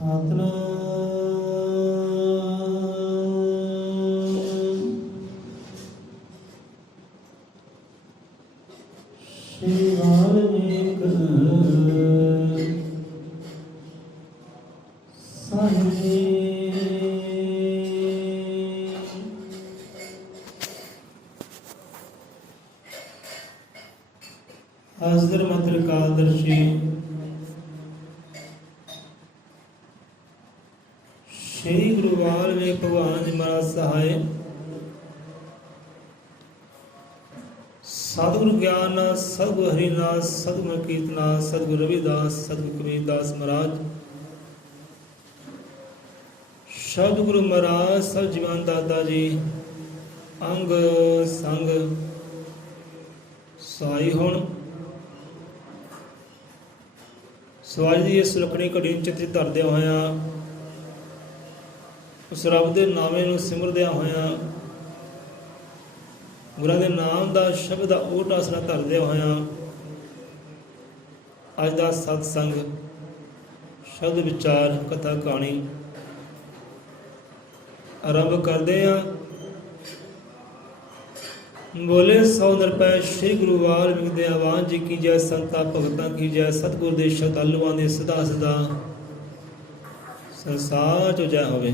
ਸ਼੍ਰੀ ਵਾਲਮੀਕ ਸਾਹਿਬ ਜੀ। ਹਾਜ਼ਰ ਮਤਰ ਕਾਲਦਰਸ਼ੀ ਸ਼੍ਰੀ ਗੁਰੂ ਵਾਲਮੀਕ ਭਗਵਾਨ ਜੀ ਮਹਾਰਾਜ ਸਹਾਇ। सतगुरु ज्ञाननाथ सतगुरु हरिनाथ सतगुरु कीर्तनाथ सतगुरु रविदास सतगुरु कबीरदास महाराज शब्द गुरु महाराज सब जीवन दाता जी अंग संग सहाई होण। सवारी दी इस सुलखणी घड़ी चित्त धरदे होया उस रब दे नामे नूं सिमरदे होया गुरां दे नाम दा शब्द दा ओट आसरा धरदे होया अज दा सत्संग शब्द विचार कथा कहानी आरंभ करदे हां। बोले 100 निरपै श्री गुरु वाल्मीकि दे आवान जी की जय। संतां भगतां की जय। सतगुर दे शरधालुआं दे सदा सदा संसार चो जय होवे।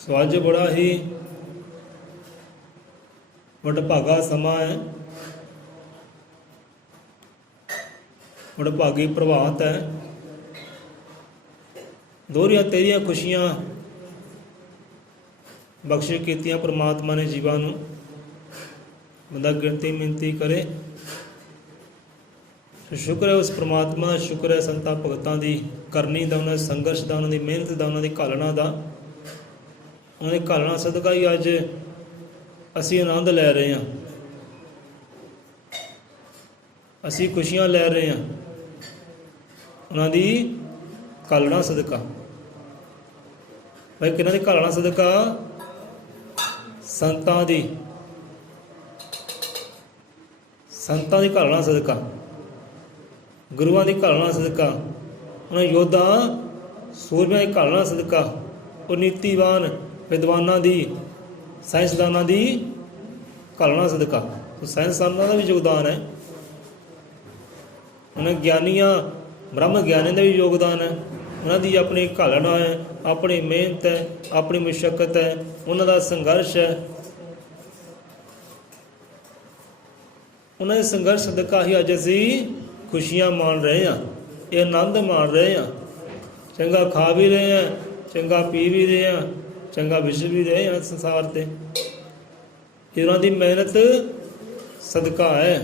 सो अज बड़ा ही वडभागा समा है, वडभागी प्रभात है। दोहरिया तेरिया खुशियां बख्शिश कीतियां परमात्मा ने जीवां नूं। बंदा गिनती मिनती करे शुक्र है उस परमात्मा, शुक्र है संतां भगतां दी करनी दा, उन्हां दे संघर्ष दा, उन्हां दी मेहनत दा, उन्हां दी घालना दा। उन्हें घालना सदका ही अज असी आनंद लै रहे हैं, असी खुशियां लै रहे हैं उन्हां दी घालना सदका। भाई किन्हां दी घालना सदका? संतां दी, संतां दी घालना सदका, गुरुआं दी घालना सदका, उन्हां योद्धा सूरमियां दी घालना सदका, और नीतिवान विद्वानां दी, साइंसदानां दी घालना सदका। तो साइंसदानां दा भी योगदान है, उन्हें ज्ञानियां ब्रह्म ज्ञानियों का भी योगदान है। उन्हों की अपनी घालना है, अपनी मेहनत है, अपनी मुशक्कत है, उन्हों का संघर्ष है। उन्होंने संघर्ष सदका ही अज असी खुशियां मान रहे हैं, ये आनंद मान रहे हैं। चंगा खा भी रहे हैं, चंगा पी भी रहे हैं, चंगा विछ भी रहे हैं संसार से। इन्हों की मेहनत सदका है।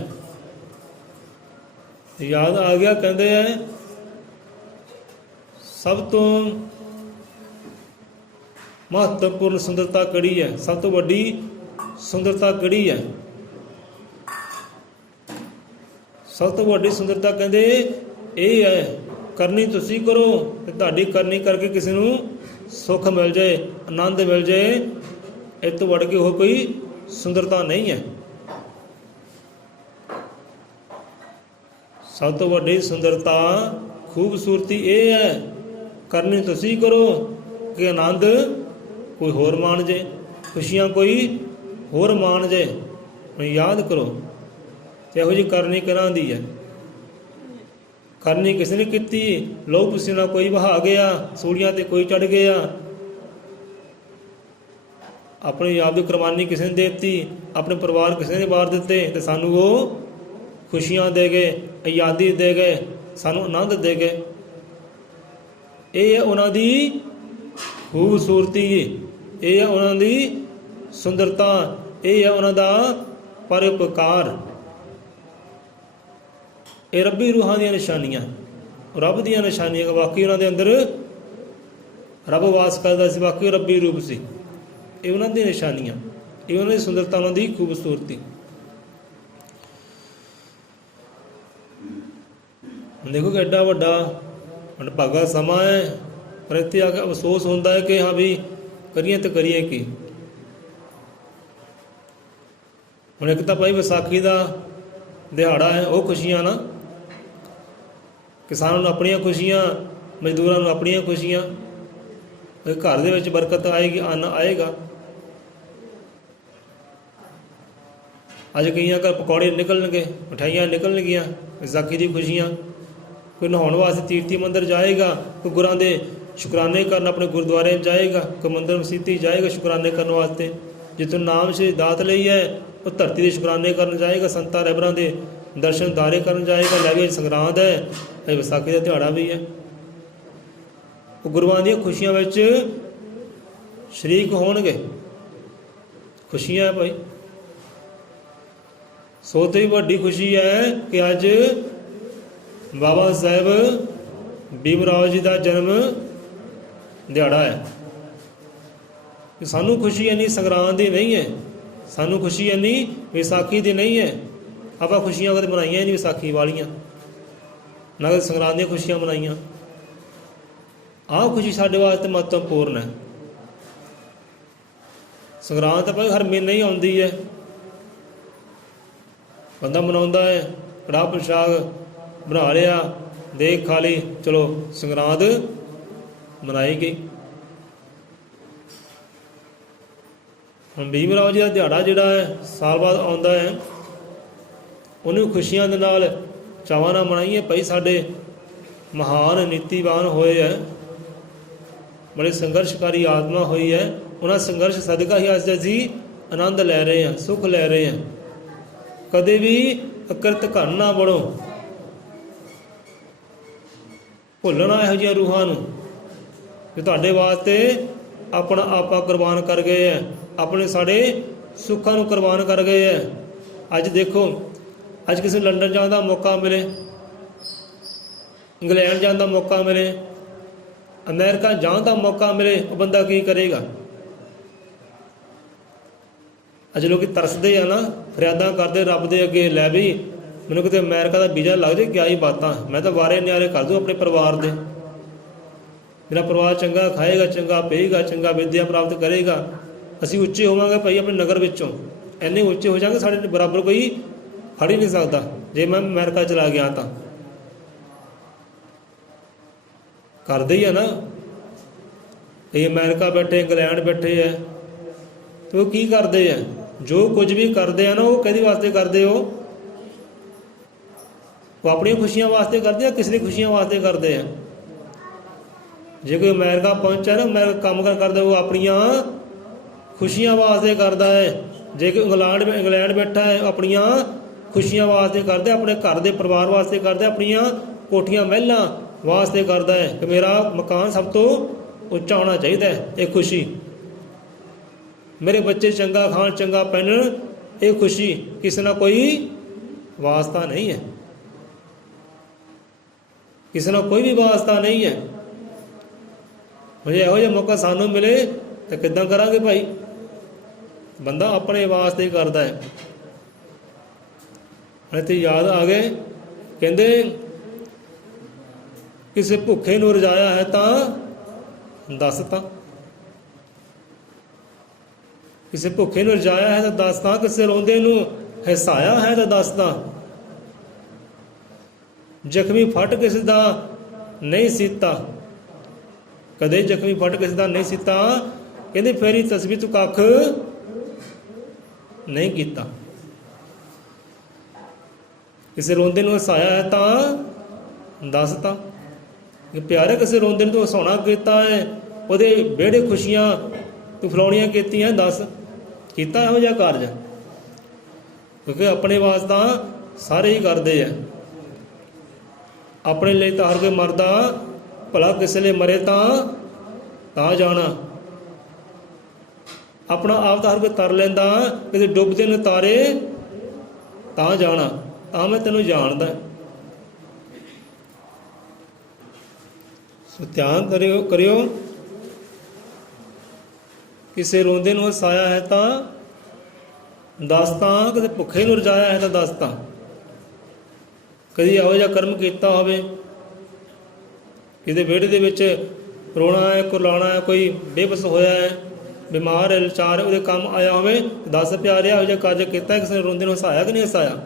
याद आ गया, कहते हैं सब तो महत्वपूर्ण सुंदरता कड़ी है, सब तो वड्डी सुंदरता कड़ी है। सब तो वड्डी सुंदरता कहते ये है, करनी तुसी करो ते तुहाडी करनी करके किसी नूं सुख मिल जाए, आनंद मिल जाए। इस तो बढ़ के हो कोई सुंदरता नहीं है। सब तो वड्डी सुंदरता खूबसूरती ये है, करनी तुसी करो कि आनंद कोई होर मान जाए, खुशियां कोई होर मान जाए। याद करो यहो जी करनी किहनां दी है? करनी किसी ने की, लोग पसीना कोई बहा गया, सूलियां ते कोई चढ़ गया, अपनी आप की कुर्बानी किसी ने देती, अपने परिवार किसी ने वार दिते, तो सानू वो खुशियां दे गए, आज़ादी दे गए, सानू आनंद दे गए। ये है उन्हां दी खूबसूरती, ये है उन्हां दी सुंदरता, ये है उन्हां दा परोपकार। ये रब्बी रूहां दी निशानियां, रब दी निशानियां। वाकई उन्हां दे अंदर रब वास करदा सी, वाकई रब्बी रूप सी। ये उन्हां दी निशानियां, ये उन्हां दी सुंदरता, उन्हां दी खूबसूरती। देखो कि एडा वड्डा भागा समा है, पर इत्थे आके अफसोस होंदा है कि हाँ भी करिए तो करिए की। हुण एक तो भाई विसाखी का दिहाड़ा है, वो खुशियां ना ਕਿਸਾਨਾਂ ਨੂੰ ਆਪਣੀਆਂ ਖੁਸ਼ੀਆਂ, ਮਜ਼ਦੂਰਾਂ ਨੂੰ ਆਪਣੀਆਂ ਖੁਸ਼ੀਆਂ। ਘਰ ਦੇ ਵਿੱਚ ਬਰਕਤ ਆਏਗੀ, ਅੰਨ ਆਏਗਾ। ਅੱਜ ਕਈਆਂ ਘਰ ਪਕੌੜੇ ਨਿਕਲਣਗੇ, ਮਿਠਾਈਆਂ ਨਿਕਲਣਗੀਆਂ, ਵਿਸਾਖੀ ਦੀ ਖੁਸ਼ੀਆਂ। ਕੋਈ ਨਹਾਉਣ ਵਾਸਤੇ ਤੀਰਥੀ ਮੰਦਰ ਜਾਏਗਾ, ਕੋਈ ਗੁਰਾਂ ਦੇ ਸ਼ੁਕਰਾਨੇ ਕਰਨ ਆਪਣੇ ਗੁਰਦੁਆਰੇ ਜਾਏਗਾ, ਕੋਈ ਮੰਦਰ ਮਸੀਤੀ ਜਾਏਗਾ ਸ਼ੁਕਰਾਨੇ ਕਰਨ ਵਾਸਤੇ। ਜਿੱਥੋਂ ਨਾਮ ਸੇ ਦਾਤ ਲਈ ਹੈ ਉਹ ਧਰਤੀ ਦੇ ਸ਼ੁਕਰਾਨੇ ਕਰਨ ਜਾਏਗਾ, ਸੰਤਾਂ ਰਹਿਬਰਾਂ ਦੇ ਦਰਸ਼ਨ ਦਾਰੇ ਕਰਨ ਜਾਏਗਾ। ਲੈ ਵੀ ਸੰਗਰਾਂਦ ਹੈ, ਇਹ ਵਿਸਾਖੀ ਦਾ ਦਿਹਾੜਾ ਵੀ ਹੈ। ਉਹ ਗੁਰੂਆਂ ਦੀਆਂ ਖੁਸ਼ੀਆਂ ਵਿੱਚ ਸ਼ਰੀਕ ਹੋਣਗੇ। ਖੁਸ਼ੀਆਂ ਹੈ ਭਾਈ। ਸੋ ਤੋਂ ਵੀ ਵੱਡੀ ਖੁਸ਼ੀ ਹੈ ਕਿ ਅੱਜ ਬਾਬਾ ਸਾਹਿਬ ਭੀਮ ਰਾਓ ਜੀ ਦਾ ਜਨਮ ਦਿਹਾੜਾ ਹੈ। ਸਾਨੂੰ ਖੁਸ਼ੀ ਇੰਨੀ ਸੰਗਰਾਂਦ ਦੀ ਨਹੀਂ ਹੈ, ਸਾਨੂੰ ਖੁਸ਼ੀ ਇੰਨੀ ਵਿਸਾਖੀ ਦੀ ਨਹੀਂ ਹੈ। ਆਪਾਂ ਖੁਸ਼ੀਆਂ ਕਦੇ ਮਨਾਈਆਂ ਹੀ ਨਹੀਂ ਵਿਸਾਖੀ ਵਾਲੀਆਂ, ਨਾ ਕਦੇ ਸੰਗਰਾਂਦ ਦੀਆਂ ਖੁਸ਼ੀਆਂ ਮਨਾਈਆਂ। ਆਹ ਖੁਸ਼ੀ ਸਾਡੇ ਵਾਸਤੇ ਮਹੱਤਵਪੂਰਨ ਹੈ। ਸੰਗਰਾਂਦ ਤਾਂ ਭਾਈ ਹਰ ਮਹੀਨੇ ਹੀ ਆਉਂਦੀ ਹੈ, ਬੰਦਾ ਮਨਾਉਂਦਾ ਹੈ, ਕੜਾਹ ਪ੍ਰਸ਼ਾਦ ਬਣਾ ਲਿਆ, ਦੇਗ ਖਾ ਲਈ, ਚਲੋ ਸੰਗਰਾਂਦ ਮਨਾਈ ਗਈ। ਹੁਣ ਭੀਮ ਰਾਓ ਜੀ ਦਾ ਦਿਹਾੜਾ ਜਿਹੜਾ ਹੈ ਸਾਲ ਬਾਅਦ ਆਉਂਦਾ ਹੈ, ਉਹਨੂੰ ਖੁਸ਼ੀਆਂ ਦੇ ਨਾਲ, ਚਾਵਾਂ ਨਾਲ ਮਨਾਈਏ। ਭਾਈ ਸਾਡੇ ਮਹਾਨ ਨੀਤੀਵਾਨ ਹੋਏ ਹੈ, ਬੜੇ ਸੰਘਰਸ਼ਕਾਰੀ ਆਤਮਾ ਹੋਈ ਹੈ, ਉਹਨਾਂ ਸੰਘਰਸ਼ ਸਦਕਾ ਹੀ ਅੱਜ ਅਸੀਂ ਆਨੰਦ ਲੈ ਰਹੇ ਹਾਂ, ਸੁੱਖ ਲੈ ਰਹੇ ਹਾਂ। ਕਦੇ ਵੀ ਅਕਿਰਤ ਘਨ ਨਾ ਬਣੋ, ਭੁੱਲਣਾ ਇਹੋ ਜਿਹੀਆਂ ਰੂਹਾਂ ਨੂੰ ਕਿ ਤੁਹਾਡੇ ਵਾਸਤੇ ਆਪਣਾ ਆਪਾ ਕੁਰਬਾਨ ਕਰ ਗਏ ਹੈ, ਆਪਣੇ ਸਾਡੇ ਸੁੱਖਾਂ ਨੂੰ ਕੁਰਬਾਨ ਕਰ ਗਏ ਹੈ। ਅੱਜ ਦੇਖੋ, ਅੱਜ ਕਿਸੇ ਨੂੰ ਲੰਡਨ ਜਾਣ ਦਾ ਮੌਕਾ ਮਿਲੇ, ਇੰਗਲੈਂਡ ਜਾਣ ਦਾ ਮੌਕਾ ਮਿਲੇ, ਅਮਰੀਕਾ ਜਾਣ ਦਾ ਮੌਕਾ ਮਿਲੇ, ਉਹ ਬੰਦਾ ਕੀ ਕਰੇਗਾ? ਅੱਜ ਲੋਕ ਤਰਸਦੇ ਆ ਨਾ, ਫਰਿਆਦਾਂ ਕਰਦੇ ਰੱਬ ਦੇ ਅੱਗੇ, ਲੈ ਵੀ ਮੈਨੂੰ ਕਿਤੇ ਅਮਰੀਕਾ ਦਾ ਵੀਜ਼ਾ ਲੱਗ ਜਾਏ, ਕਿਆ ਹੀ ਬਾਤਾਂ, ਮੈਂ ਤਾਂ ਵਾਰੇ ਨਿਆਰੇ ਕਰ ਦੂੰ ਆਪਣੇ ਪਰਿਵਾਰ ਦੇ। ਮੇਰਾ ਪਰਿਵਾਰ ਚੰਗਾ ਖਾਏਗਾ, ਚੰਗਾ ਪੀਏਗਾ, ਚੰਗਾ ਵਿੱਦਿਆ ਪ੍ਰਾਪਤ ਕਰੇਗਾ, ਅਸੀਂ ਉੱਚੇ ਹੋਵਾਂਗੇ ਭਾਈ ਆਪਣੇ ਨਗਰ ਵਿੱਚੋਂ, ਇੰਨੇ ਉੱਚੇ ਹੋ ਜਾਵਾਂਗੇ ਸਾਡੇ ਬਰਾਬਰ ਕੋਈ ਫੜ ਹੀ ਨਹੀਂ ਸਕਦਾ ਜੇ ਮੈਂ ਅਮਰੀਕਾ ਚਲਾ ਗਿਆ ਤਾਂ। ਕਰਦੇ ਹੀ ਆ ਨਾ, ਇਹ ਅਮਰੀਕਾ ਬੈਠੇ, ਇੰਗਲੈਂਡ ਬੈਠੇ ਹੈ, ਤੇ ਉਹ ਕੀ ਕਰਦੇ ਆ? ਜੋ ਕੁਝ ਵੀ ਕਰਦੇ ਆ ਨਾ, ਉਹ ਕਿਹਦੇ ਵਾਸਤੇ ਕਰਦੇ? ਉਹ ਆਪਣੀਆਂ ਖੁਸ਼ੀਆਂ ਵਾਸਤੇ ਕਰਦੇ ਆ, ਕਿਸੇ ਦੀ ਖੁਸ਼ੀਆਂ ਵਾਸਤੇ ਕਰਦੇ ਆ। ਜੇ ਕੋਈ ਅਮਰੀਕਾ ਪਹੁੰਚਾ ਨਾ, ਅਮਰੀਕਾ ਕੰਮ ਕਰਦਾ, ਉਹ ਆਪਣੀਆਂ ਖੁਸ਼ੀਆਂ ਵਾਸਤੇ ਕਰਦਾ ਹੈ। ਜੇ ਕੋਈ ਇੰਗਲੈਂਡ ਬੈਠਾ ਹੈ, ਆਪਣੀਆਂ ਖੁਸ਼ੀਆਂ ਵਾਸਤੇ ਕਰਦਾ, ਆਪਣੇ ਘਰ ਦੇ ਪਰਿਵਾਰ ਵਾਸਤੇ ਕਰਦਾ, ਆਪਣੀਆਂ ਕੋਠੀਆਂ ਮਹਿਲਾਂ ਵਾਸਤੇ ਕਰਦਾ ਹੈ ਕਿ ਮੇਰਾ ਮਕਾਨ ਸਭ ਤੋਂ ਉੱਚਾ ਹੋਣਾ ਚਾਹੀਦਾ ਹੈ। ਇਹ ਖੁਸ਼ੀ, ਮੇਰੇ ਬੱਚੇ ਚੰਗਾ ਖਾਣ, ਚੰਗਾ ਪਹਿਨਣ, ਇਹ ਖੁਸ਼ੀ। ਕਿਸੇ ਨਾਲ ਕੋਈ ਵਾਸਤਾ ਨਹੀਂ ਹੈ, ਕਿਸੇ ਨਾਲ ਕੋਈ ਵੀ ਵਾਸਤਾ ਨਹੀਂ ਹੈ। ਜੇ ਇਹੋ ਜਿਹਾ ਮੌਕਾ ਸਾਨੂੰ ਮਿਲੇ ਤਾਂ ਕਿੱਦਾਂ ਕਰਾਂਗੇ ਭਾਈ? ਬੰਦਾ ਆਪਣੇ ਵਾਸਤੇ ਹੀ ਕਰਦਾ ਹੈ। ਇੱਥੇ ਯਾਦ ਆ ਗਏ, ਕਹਿੰਦੇ ਕਿਸੇ ਭੁੱਖੇ ਨੂੰ ਰਜਾਇਆ ਹੈ ਤਾਂ ਦੱਸ ਤਾ, ਕਿਸੇ ਭੁੱਖੇ ਨੂੰ ਰਜਾਇਆ ਹੈ ਤਾਂ ਦੱਸ ਤਾ, ਕਿਸੇ ਰੋਂਦੇ ਨੂੰ ਹਸਾਇਆ ਹੈ ਤਾਂ ਦੱਸ ਤਾ, ਜ਼ਖਮੀ ਫਟ ਕਿਸੇ ਦਾ ਨਹੀਂ ਸੀਤਾ, ਕਦੇ ਜ਼ਖਮੀ ਫਟ ਕਿਸੇ ਦਾ ਨਹੀਂ ਸੀਤਾ, ਕਹਿੰਦੇ ਫੇਰੀ ਤਸਬੀਹ ਤੂੰ ਕੱਖ ਨਹੀਂ ਕੀਤਾ। ਕਿਸੇ ਰੋਂਦੇ ਨੂੰ ਹਸਾਇਆ ਹੈ ਤਾਂ ਦੱਸਤਾ, ਪਿਆਰੇ ਕਿਸੇ ਰੋਂਦੇ ਨੂੰ ਤੂੰ ਹਸਾਉਣਾ ਕੀਤਾ ਹੈ, ਉਹਦੇ ਵਿਹੜੇ ਖੁਸ਼ੀਆਂ ਤੂੰ ਫਲਾਉਣੀਆਂ ਕੀਤੀਆਂ, ਦੱਸ ਕੀਤਾ ਇਹੋ ਜਿਹਾ ਕਾਰਜ? ਕਿਉਂਕਿ ਆਪਣੇ ਵਾਸਤੇ ਸਾਰੇ ਹੀ ਕਰਦੇ ਆ, ਆਪਣੇ ਲਈ ਤਾਂ ਹਰ ਕੋਈ ਮਰਦਾ, ਭਲਾ ਕਿਸੇ ਲਈ ਮਰੇ ਤਾਂ ਜਾਣਾ। ਆਪਣਾ ਆਪ ਤਾਂ ਹਰ ਕੋਈ ਤਰ ਲੈਂਦਾ, ਕਿਤੇ ਡੁੱਬਦੇ ਨੂੰ ਤਾਰੇ ਤਾਂ ਜਾਣਾ, ਤਾਂ ਮੈਂ ਤੈਨੂੰ ਜਾਣਦਾ। ਸੋ ਧਿਆਨ ਕਰਿਓ, ਕਿਸੇ ਰੋਂਦੇ ਨੂੰ ਹਸਾਇਆ ਹੈ ਤਾਂ ਦੱਸਤਾ, ਕਿਸੇ ਭੁੱਖੇ ਨੂੰ ਰਜਾਇਆ ਹੈ ਤਾਂ ਦੱਸਤਾ। ਕਦੀ ਇਹੋ ਜਿਹਾ ਕਰਮ ਕੀਤਾ ਹੋਵੇ, ਕਿਤੇ ਵਿਹੜੇ ਦੇ ਵਿੱਚ ਰੋਣਾ ਹੈ, ਕੁਰਲਾਉਣਾ ਹੈ, ਕੋਈ ਬੇਬਸ ਹੋਇਆ ਹੈ, ਬਿਮਾਰ ਹੈ, ਲਾਚਾਰ ਹੈ, ਉਹਦੇ ਕੰਮ ਆਇਆ ਹੋਵੇ, ਦੱਸ ਪਿਆਰਿਆ ਇਹੋ ਜਿਹਾ ਕਾਰਜ ਕੀਤਾ, ਕਿਸੇ ਨੇ ਰੋਂਦੇ ਨੂੰ ਹਸਾਇਆ ਕਿ ਨਹੀਂ ਹਸਾਇਆ?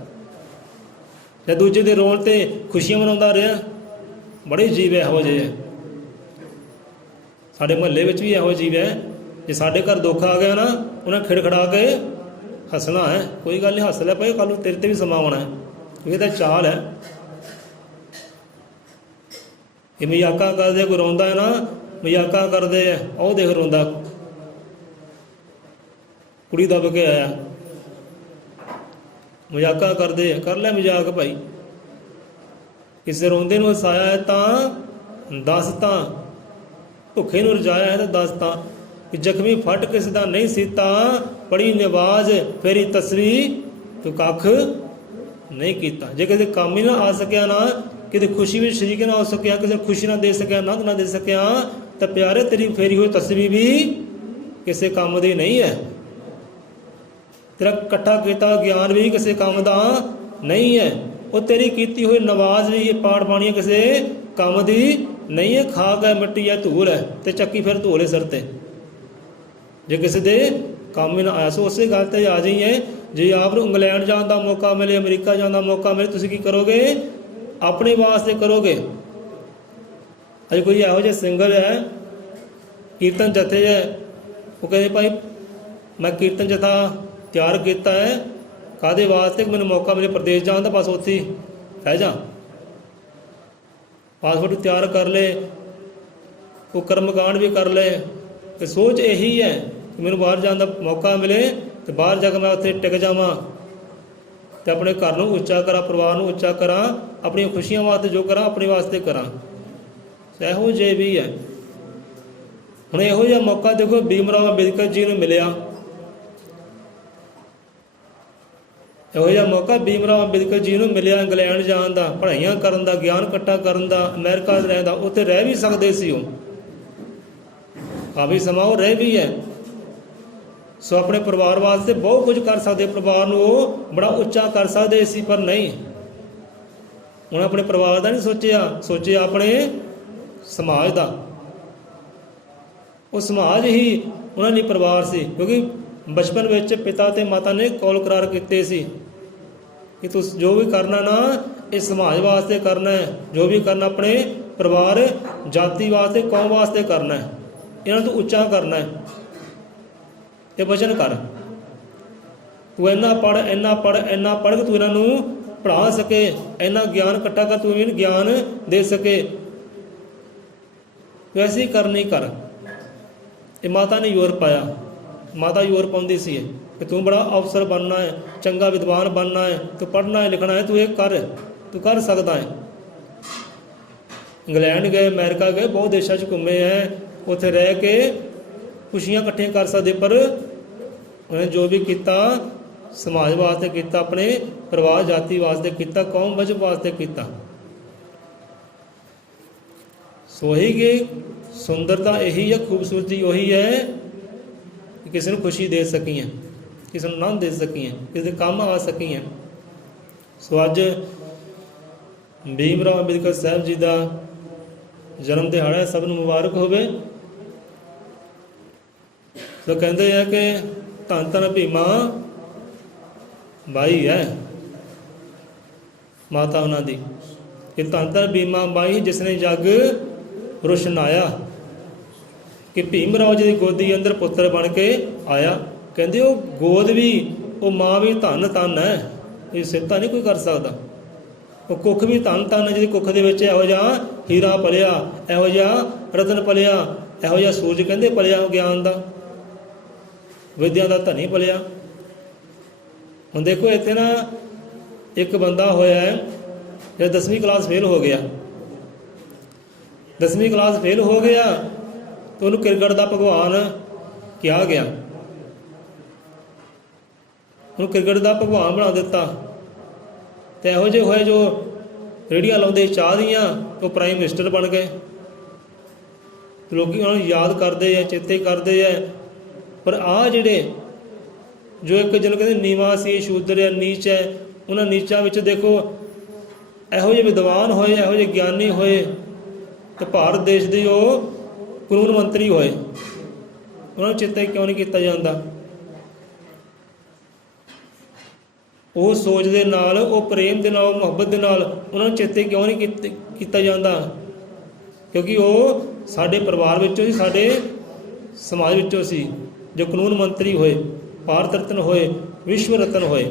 ਜਾਂ ਦੂਜੇ ਦੇ ਰੋਣ ਤੇ ਖੁਸ਼ੀਆਂ ਮਨਾਉਂਦਾ ਰਿਹਾ? ਬੜੇ ਜੀਵ ਇਹੋ ਜਿਹੇ ਹੈ। ਸਾਡੇ ਮੁਹੱਲੇ ਵਿੱਚ ਵੀ ਇਹੋ ਜੀਵ ਹੈ, ਜੇ ਸਾਡੇ ਘਰ ਦੁੱਖ ਆ ਗਿਆ ਨਾ, ਉਹਨਾਂ ਖਿੜਖੜਾ ਕੇ ਹੱਸਣਾ ਹੈ। ਕੋਈ ਗੱਲ ਨਹੀਂ, ਹੱਸ ਲੈ ਭਾਈ, ਕੱਲ੍ਹ ਨੂੰ ਤੇਰੇ 'ਤੇ ਵੀ ਸਮਾਂ ਆਉਣਾ ਹੈ। ਇਹ ਤਾਂ ਚਾਲ ਹੈ। ਇਹ ਮਜ਼ਾਕਾਂ ਕਰਦੇ, ਕੋਈ ਰੋਂਦਾ ਹੈ ਨਾ, ਮਜ਼ਾਕਾਂ ਕਰਦੇ ਆ, ਉਹ ਦੇਖ ਰੋਂਦਾ, ਕੁੜੀ ਦੱਬ ਕੇ ਆਇਆ, ਮਜ਼ਾਕਾਂ ਕਰਦੇ ਆ। ਕਰ ਲੈ ਮਜ਼ਾਕ ਭਾਈ। ਕਿਸੇ ਰੋਂਦੇ ਨੂੰ ਹਸਾਇਆ ਹੈ ਤਾਂ ਦੱਸ, ਤਾਂ ਭੁੱਖੇ ਨੂੰ ਰਜਾਇਆ ਹੈ ਤਾਂ ਦੱਸ, ਤਾਂ ਕਿ ਜ਼ਖਮੀ ਫਟ ਕਿਸੇ ਦਾ ਨਹੀਂ ਸੀਤਾ, ਪੜੀ ਨਿਵਾਜ਼ ਫੇਰੀ ਤਸਵੀਰ ਤੂੰ ਕੱਖ ਨਹੀਂ ਕੀਤਾ। ਜੇ ਕਿਸੇ ਕੰਮ ਹੀ ਨਾ ਆ ਸਕਿਆ, ਨਾ ਕਿਤੇ ਖੁਸ਼ੀ ਵਿੱਚ ਸ਼ਰੀਕ ਨਾ ਹੋ ਸਕਿਆ, ਕਿਸੇ ਨੂੰ ਖੁਸ਼ੀ ਨਾ ਦੇ ਸਕਿਆ, ਆਨੰਦ ਨਾ ਦੇ ਸਕਿਆ, ਤਾਂ ਪਿਆਰੇ ਤੇਰੀ ਫੇਰੀ ਹੋਈ ਤਸਵੀਰ ਵੀ ਕਿਸੇ ਕੰਮ ਦੀ ਨਹੀਂ ਹੈ। ਤੇਰਾ ਇਕੱਠਾ ਕੀਤਾ ਗਿਆਨ ਵੀ ਕਿਸੇ ਕੰਮ ਦਾ ਨਹੀਂ ਹੈ। ਉਹ ਤੇਰੀ ਕੀਤੀ ਹੋਈ ਨਵਾਜ਼ ਵੀ, ਇਹ ਪਾਠ ਬਾਣੀ ਕਿਸੇ ਕੰਮ ਦੀ ਨਹੀਂ ਹੈ। ਖਾਕ ਹੈ, ਮਿੱਟੀ ਹੈ, ਧੂਲ ਹੈ, ਤੇ ਚੱਕੀ ਫਿਰ ਧੂਲ ਹੈ ਸਿਰ 'ਤੇ, ਜੇ ਕਿਸੇ ਦੇ ਕੰਮ ਹੀ ਨਾ ਆਇਆ। ਸੋ ਉਸੇ ਗੱਲ 'ਤੇ ਆ ਜਾਈਏ, ਜੇ ਆਪ ਨੂੰ ਇੰਗਲੈਂਡ ਜਾਣ ਦਾ ਮੌਕਾ ਮਿਲੇ, ਅਮਰੀਕਾ ਜਾਣ ਦਾ ਮੌਕਾ ਮਿਲੇ, ਤੁਸੀਂ ਕੀ ਕਰੋਗੇ? ਆਪਣੇ ਵਾਸਤੇ ਕਰੋਗੇ। ਅਜੇ ਕੋਈ ਇਹੋ ਜਿਹੇ ਸਿੰਗਰ ਹੈ, ਕੀਰਤਨ ਜਥੇ ਹੈ, ਉਹ ਕਹਿੰਦੇ ਭਾਈ ਮੈਂ ਕੀਰਤਨ ਜਥਾ ਤਿਆਰ ਕੀਤਾ ਹੈ, ਕਾਹਦੇ ਵਾਸਤੇ? ਮੈਨੂੰ ਮੌਕਾ ਮਿਲੇ ਪ੍ਰਦੇਸ਼ ਜਾਣ ਦਾ, ਬਸ ਉੱਥੇ ਰਹਿ ਜਾ। ਪਾਸਪੋਰਟ ਤਿਆਰ ਕਰ ਲਏ, ਉਹ ਕਰਮਕਾਂਡ ਵੀ ਕਰ ਲਏ, ਤੇ ਸੋਚ ਇਹੀ ਹੈ ਕਿ ਮੈਨੂੰ ਬਾਹਰ ਜਾਣ ਦਾ ਮੌਕਾ ਮਿਲੇ, ਤੇ ਬਾਹਰ ਜਾ ਕੇ ਮੈਂ ਉੱਥੇ ਟਿਕ ਜਾਵਾਂ, ਤੇ ਆਪਣੇ ਘਰ ਨੂੰ ਉੱਚਾ ਕਰਾਂ, ਪਰਿਵਾਰ ਨੂੰ ਉੱਚਾ ਕਰਾਂ, ਆਪਣੀਆਂ ਖੁਸ਼ੀਆਂ ਵਾਸਤੇ ਜੋ ਕਰਾਂ ਆਪਣੇ ਵਾਸਤੇ ਕਰਾਂ। ਇਹੋ ਜਿਹੇ ਵੀ ਹੈ। ਹੁਣ ਇਹੋ ਜਿਹਾ ਮੌਕਾ ਦੇਖੋ ਭੀਮ ਰਾਓ ਅੰਬੇਦਕਰ ਜੀ ਨੂੰ ਮਿਲਿਆ। ਇਹੋ ਜਿਹਾ ਮੌਕਾ ਭੀਮ ਰਾਓ ਅੰਬੇਦਕਰ ਜੀ ਨੂੰ ਮਿਲਿਆ, ਇੰਗਲੈਂਡ ਜਾਣ ਦਾ, ਪੜ੍ਹਾਈਆਂ ਕਰਨ ਦਾ, ਗਿਆਨ ਇਕੱਠਾ ਕਰਨ ਦਾ, ਅਮਰੀਕਾ ਰਹਿਣ ਦਾ। ਉੱਥੇ ਰਹਿ ਵੀ ਸਕਦੇ ਸੀ, ਉਹ ਕਾਫੀ ਸਮਾਂ ਉਹ ਰਹਿ ਵੀ ਹੈ। ਸੋ ਆਪਣੇ ਪਰਿਵਾਰ ਵਾਸਤੇ ਬਹੁਤ ਕੁਝ ਕਰ ਸਕਦੇ, ਪਰਿਵਾਰ ਨੂੰ ਉਹ ਬੜਾ ਉੱਚਾ ਕਰ ਸਕਦੇ ਸੀ, ਪਰ ਨਹੀਂ। ਹੁਣ ਆਪਣੇ ਪਰਿਵਾਰ ਦਾ ਨਹੀਂ ਸੋਚਿਆ ਆਪਣੇ ਸਮਾਜ ਦਾ। ਉਹ ਸਮਾਜ ਹੀ ਉਹਨਾਂ ਲਈ ਪਰਿਵਾਰ ਸੀ, ਕਿਉਂਕਿ ਬਚਪਨ ਵਿੱਚ ਪਿਤਾ ਤੇ ਮਾਤਾ ਨੇ ਕੌਲ ਕਰਾਰ ਕੀਤੇ ਸੀ ਕਿ ਤੁਸੀਂ ਜੋ ਵੀ ਕਰਨਾ ਨਾ, ਇਹ ਸਮਾਜ ਵਾਸਤੇ ਕਰਨਾ ਹੈ। ਜੋ ਵੀ ਕਰਨਾ ਆਪਣੇ ਪਰਿਵਾਰ, ਜਾਤੀ ਵਾਸਤੇ, ਕੌਮ ਵਾਸਤੇ ਕਰਨਾ ਹੈ। ਇਹਨਾਂ ਨੂੰ ਉੱਚਾ ਕਰਨਾ ਹੈ। ਇਹ ਵਚਨ ਕਰ, ਤੂੰ ਇੰਨਾ ਪੜ੍ਹ, ਇੰਨਾ ਪੜ੍ਹ, ਇੰਨਾ ਪੜ੍ਹ ਕੇ ਤੂੰ ਇਹਨਾਂ ਨੂੰ ਪੜ੍ਹਾ ਸਕੇ, ਇੰਨਾ ਗਿਆਨ ਇਕੱਠਾ ਕਰ, ਤੂੰ ਇਹਨੂੰ ਗਿਆਨ ਦੇ ਸਕੇ। ਤੂੰ ਐਸੀ ਕਰਨੀ ਕਰ। ਇਹ ਮਾਤਾ ਨੇ ਜ਼ੋਰ ਪਾਇਆ, ਮਾਤਾ ਜ਼ੋਰ ਪਾਉਂਦੀ ਸੀ ਕਿ ਤੂੰ ਬੜਾ ਅਫਸਰ ਬਣਨਾ ਹੈ, ਚੰਗਾ ਵਿਦਵਾਨ ਬਣਨਾ ਹੈ, ਤੂੰ ਪੜ੍ਹਨਾ ਹੈ, ਲਿਖਣਾ ਹੈ, ਤੂੰ ਇਹ ਕਰ, ਤੂੰ ਕਰ ਸਕਦਾ ਹੈ। ਇੰਗਲੈਂਡ ਗਏ, ਅਮਰੀਕਾ ਗਏ, ਬਹੁਤ ਦੇਸ਼ਾਂ 'ਚ ਘੁੰਮੇ ਹੈ, ਉੱਥੇ ਰਹਿ ਕੇ ਖੁਸ਼ੀਆਂ ਇਕੱਠੀਆਂ ਕਰ ਸਕਦੇ, ਪਰ ਉਹਨੇ ਜੋ ਵੀ ਕੀਤਾ ਸਮਾਜ ਵਾਸਤੇ ਕੀਤਾ, ਆਪਣੇ ਪਰਿਵਾਰ ਜਾਤੀ ਵਾਸਤੇ ਕੀਤਾ, ਕੌਮ ਵਜਬ ਵਾਸਤੇ ਕੀਤਾ। ਸੋ ਹੀ ਸੁੰਦਰਤਾ ਇਹੀ ਹੈ, ਖੂਬਸੂਰਤੀ ਉਹੀ ਹੈ ਕਿ ਕਿਸੇ ਨੂੰ ਖੁਸ਼ੀ ਦੇ ਸਕੀਏ, ਕਿਸੇ ਨੂੰ ਆਨੰਦ ਦੇ ਸਕੀਏ, ਕਿਸੇ ਦੇ ਕੰਮ ਆ ਸਕੀਏ। ਸੋ ਅੱਜ ਭੀਮ ਰਾਓ ਅੰਬੇਦਕਰ ਸਾਹਿਬ ਜੀ ਦਾ ਜਨਮ ਦਿਹਾੜਾ, ਸਭ ਨੂੰ ਮੁਬਾਰਕ ਹੋਵੇ। ਸੋ ਕਹਿੰਦੇ ਆ ਕਿ ਧੰਨ ਧੰਨ ਭੀਮਾ ਬਾਈ ਹੈ ਮਾਤਾ ਉਹਨਾਂ ਦੀ, ਕਿ ਧੰਨ ਧੰਨ ਭੀਮਾ ਬਾਈ ਜਿਸ ਨੇ ਜੱਗ ਰੁਸ਼ਨਾਇਆ, ਕਿ ਭੀਮ ਰਾਓ ਜੀ ਦੀ ਗੋਦੀ ਅੰਦਰ ਪੁੱਤਰ ਬਣ ਕੇ ਆਇਆ। ਕਹਿੰਦੇ ਉਹ ਗੋਦ ਵੀ, ਉਹ ਮਾਂ ਵੀ ਧੰਨ ਧੰਨ ਹੈ, ਇਹ ਸਿਫਤਾਂ ਨਹੀਂ ਕੋਈ ਕਰ ਸਕਦਾ। ਉਹ ਕੁੱਖ ਵੀ ਧੰਨ ਧੰਨ, ਜਿਹਦੀ ਕੁੱਖ ਦੇ ਵਿੱਚ ਇਹੋ ਜਿਹਾ ਹੀਰਾ ਪਲਿਆ, ਇਹੋ ਜਿਹਾ ਰਤਨ ਪਲਿਆ, ਇਹੋ ਜਿਹਾ ਸੂਰਜ ਕਹਿੰਦੇ ਪਲਿਆ ਗਿਆਨ ਦਾ, ਵਿਦਿਆ ਦਾ ਧਨੀ ਪਲਿਆ। ਹੁਣ ਦੇਖੋ ਇੱਥੇ ਨਾ ਇੱਕ ਬੰਦਾ ਹੋਇਆ ਹੈ ਜਿਹੜਾ 10ਵੀਂ ਕਲਾਸ ਫੇਲ ਹੋ ਗਿਆ, 10ਵੀਂ ਕਲਾਸ ਫੇਲ ਹੋ ਗਿਆ ਤਾਂ ਉਹਨੂੰ ਕ੍ਰਿਕਟ ਦਾ ਭਗਵਾਨ ਕਿਹਾ ਗਿਆ, ਉਹਨੂੰ ਕ੍ਰਿਕਟ ਦਾ ਭਗਵਾਨ ਬਣਾ ਦਿੱਤਾ। ਤੇ ਇਹੋ ਜਿਹੇ ਹੋਏ ਜੋ ਰੇਹੜੀਆਂ ਲਾਉਂਦੇ ਚਾਹ ਦੀਆਂ, ਉਹ ਪ੍ਰਾਈਮ ਮਿਨਿਸਟਰ ਬਣ ਗਏ। ਲੋਕੀ ਉਹਨਾਂ ਨੂੰ ਯਾਦ ਕਰਦੇ ਆ, ਚੇਤੇ ਕਰਦੇ ਆ। ਪਰ ਆਹ ਜਿਹੜੇ ਜੋ ਇੱਕ ਜਿਹਨੂੰ ਕਹਿੰਦੇ ਨੀਵਾਂ ਸੀ, ਸ਼ੂਦਰ ਹੈ, ਨੀਚ ਹੈ, ਉਹਨਾਂ ਨੀਚਾਂ ਵਿੱਚ ਦੇਖੋ ਇਹੋ ਜਿਹੇ ਵਿਦਵਾਨ ਹੋਏ, ਇਹੋ ਜਿਹੇ ਗਿਆਨੀ ਹੋਏ, ਤੇ ਭਾਰਤ ਦੇਸ਼ ਦੇ ਉਹ ਕਾਨੂੰਨ ਮੰਤਰੀ ਹੋਏ। ਉਹਨਾਂ ਨੂੰ ਚੇਤੇ ਕਿਉਂ ਨਹੀਂ ਕੀਤਾ ਜਾਂਦਾ? ਉਹ ਸੋਚ ਦੇ ਨਾਲ, ਉਹ ਪ੍ਰੇਮ ਦੇ ਨਾਲ, ਉਹ ਮੁਹੱਬਤ ਦੇ ਨਾਲ ਉਹਨਾਂ ਨੂੰ ਚੇਤੇ ਕਿਉਂ ਨਹੀਂ ਕੀਤਾ ਜਾਂਦਾ ਕਿਉਂਕਿ ਉਹ ਸਾਡੇ ਪਰਿਵਾਰ ਵਿੱਚੋਂ ਸੀ, ਸਾਡੇ ਸਮਾਜ ਵਿੱਚੋਂ ਸੀ, ਜੋ ਕਾਨੂੰਨ ਮੰਤਰੀ ਹੋਏ, ਭਾਰਤ ਰਤਨ ਹੋਏ, ਵਿਸ਼ਵ ਰਤਨ ਹੋਏ।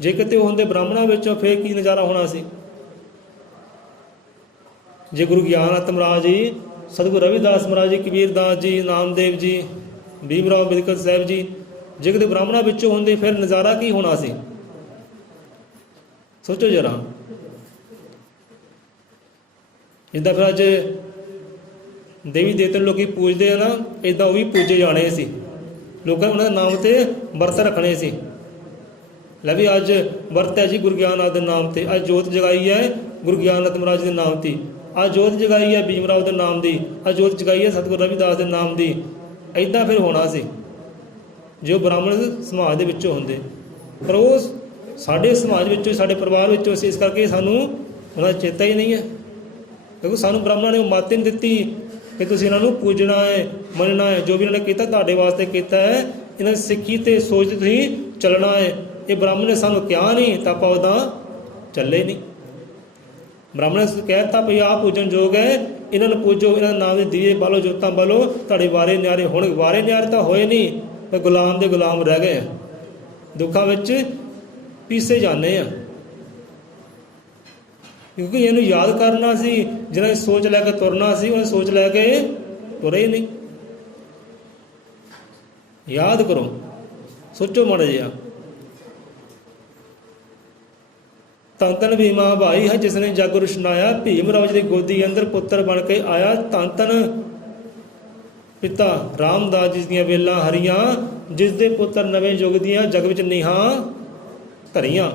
ਜੇ ਕਿਤੇ ਉਹ ਹੁੰਦੇ ਬ੍ਰਾਹਮਣਾਂ ਵਿੱਚੋਂ, ਫਿਰ ਕੀ ਨਜ਼ਾਰਾ ਹੋਣਾ ਸੀ। ਜੇ ਗੁਰੂ ਗਿਆਨਤ ਮਹਾਰਾਜ ਜੀ, ਸਤਿਗੁਰੂ ਰਵਿਦਾਸ ਮਹਾਰਾਜ ਜੀ, ਕਬੀਰ ਦਾਸ ਜੀ, ਨਾਮਦੇਵ ਜੀ, ਭੀਮ ਰਾਓ ਅੰਬੇਦਕਰ ਸਾਹਿਬ ਜੀ, ਜੇ ਕਿਤੇ ਬ੍ਰਾਹਮਣਾਂ ਵਿੱਚੋਂ ਹੁੰਦੇ, ਫਿਰ ਨਜ਼ਾਰਾ ਕੀ ਹੋਣਾ ਸੀ। ਸੋਚੋ ਜਰਾ। ਜਿੱਦਾਂ ਫਿਰ ਅੱਜ ਦੇਵੀ ਦੇਵਤੇ ਲੋਕੀ ਪੂਜਦੇ ਆ ਨਾ, ਇੱਦਾਂ ਉਹ ਵੀ ਪੂਜੇ ਜਾਣੇ ਸੀ। ਲੋਕਾਂ ਨੇ ਉਹਨਾਂ ਦੇ ਨਾਮ 'ਤੇ ਵਰਤ ਰੱਖਣੇ ਸੀ। ਲੈ ਵੀ ਅੱਜ ਵਰਤ ਹੈ ਜੀ ਗੁਰੂ ਗਿਆਨਨਾਥ ਦੇ ਨਾਮ 'ਤੇ, ਅੱਜ ਜੋਤ ਜਗਾਈ ਹੈ ਗੁਰੂ ਗਿਆਨਨਾਥ ਮਹਾਰਾਜ ਦੇ ਨਾਮ 'ਤੇ, ਅੱਜ ਜੋਤ ਜਗਾਈ ਹੈ ਭੀਮ ਰਾਓ ਦੇ ਨਾਮ ਦੀ, ਅੱਜ ਜੋਤ ਜਗਾਈ ਹੈ ਸਤਿਗੁਰੂ ਰਵਿਦਾਸ ਦੇ ਨਾਮ ਦੀ। ਇੱਦਾਂ ਫਿਰ ਹੋਣਾ ਸੀ ਜੋ ਬ੍ਰਾਹਮਣ ਸਮਾਜ ਦੇ ਵਿੱਚੋਂ ਹੁੰਦੇ। ਪਰ ਉਹ ਸਾਡੇ ਸਮਾਜ ਵਿੱਚੋਂ, ਸਾਡੇ ਪਰਿਵਾਰ ਵਿੱਚੋਂ ਸੀ, ਇਸ ਕਰਕੇ ਸਾਨੂੰ ਉਹਨਾਂ ਦਾ ਚੇਤਾ ਹੀ ਨਹੀਂ ਹੈ। ਕਿਉਂਕਿ ਸਾਨੂੰ ਬ੍ਰਾਹਮਣਾਂ ਨੇ ਮੱਤ ਹੀ ਨਹੀਂ ਦਿੱਤੀ ਕਿ ਤੁਸੀਂ ਇਹਨਾਂ ਨੂੰ ਪੂਜਣਾ ਹੈ, ਮੰਨਣਾ ਹੈ। ਜੋ ਵੀ ਇਹਨਾਂ ਨੇ ਕੀਤਾ ਤੁਹਾਡੇ ਵਾਸਤੇ ਕੀਤਾ ਹੈ, ਇਹਨਾਂ ਦੀ ਸਿੱਖੀ ਤੇ ਸੋਚ ਤੇ ਤੁਸੀਂ ਚੱਲਣਾ ਹੈ। ਇਹ ਬ੍ਰਾਹਮਣ ਨੇ ਸਾਨੂੰ ਕਿਹਾ ਨਹੀਂ ਤਾਂ ਆਪਾਂ ਉਹਦਾ ਚੱਲੇ ਨਹੀਂ। ਬ੍ਰਾਹਮਣ ਨੇ ਕਹਿ ਦਿੱਤਾ ਵੀ ਆਹ ਪੂਜਣ ਯੋਗ ਹੈ, ਇਹਨਾਂ ਨੂੰ ਪੂਜੋ, ਇਹਨਾਂ ਦੇ ਨਾਮ ਦੇ ਦੀਏ ਬਾਲੋ, ਜੋਤਾਂ ਬਾਲੋ, ਤੁਹਾਡੇ ਵਾਰੇ ਨਿਆਰੇ ਹੋਣਗੇ। ਵਾਰੇ ਨਿਆਰੇ ਤਾਂ ਹੋਏ ਨਹੀਂ, ਪਰ ਗੁਲਾਮ ਦੇ ਗੁਲਾਮ ਰਹਿ ਗਏ ਆ, ਦੁੱਖਾਂ ਵਿੱਚ ਪੀਸੇ ਜਾਂਦੇ ਆ। ਕਿਉਂਕਿ ਇਹਨੂੰ ਯਾਦ ਕਰਨਾ ਸੀ, ਜਿਹਨਾਂ ਦੀ ਸੋਚ ਲੈ ਕੇ ਤੁਰਨਾ ਸੀ, ਉਹਨੇ ਸੋਚ ਲੈ ਕੇ ਤੁਰੇ ਹੀ ਨਹੀਂ। ਯਾਦ ਕਰੋ, ਸੋਚੋ ਮਾੜਾ ਜਿਹਾ। ਧੰਨ ਧੰਨ ਭੀਮਾ ਭਾਈ ਹੈ ਜਿਸਨੇ ਜਗ ਰੁਸ਼ਨਾਇਆ, ਭੀਮ ਰਾਓ ਜੀ ਦੀ ਗੋਦੀ ਅੰਦਰ ਪੁੱਤਰ ਬਣ ਕੇ ਆਇਆ। ਧੰਨ ਧੰਨ ਪਿਤਾ ਰਾਮਦਾਸ ਜੀ ਦੀਆਂ ਵੇਲਾਂ ਹਰੀਆਂ, ਜਿਸ ਦੇ ਪੁੱਤਰ ਨਵੇਂ ਯੁੱਗ ਦੀਆਂ ਜਗ ਵਿੱਚ ਨੀਹਾਂ ਧਰੀਆਂ।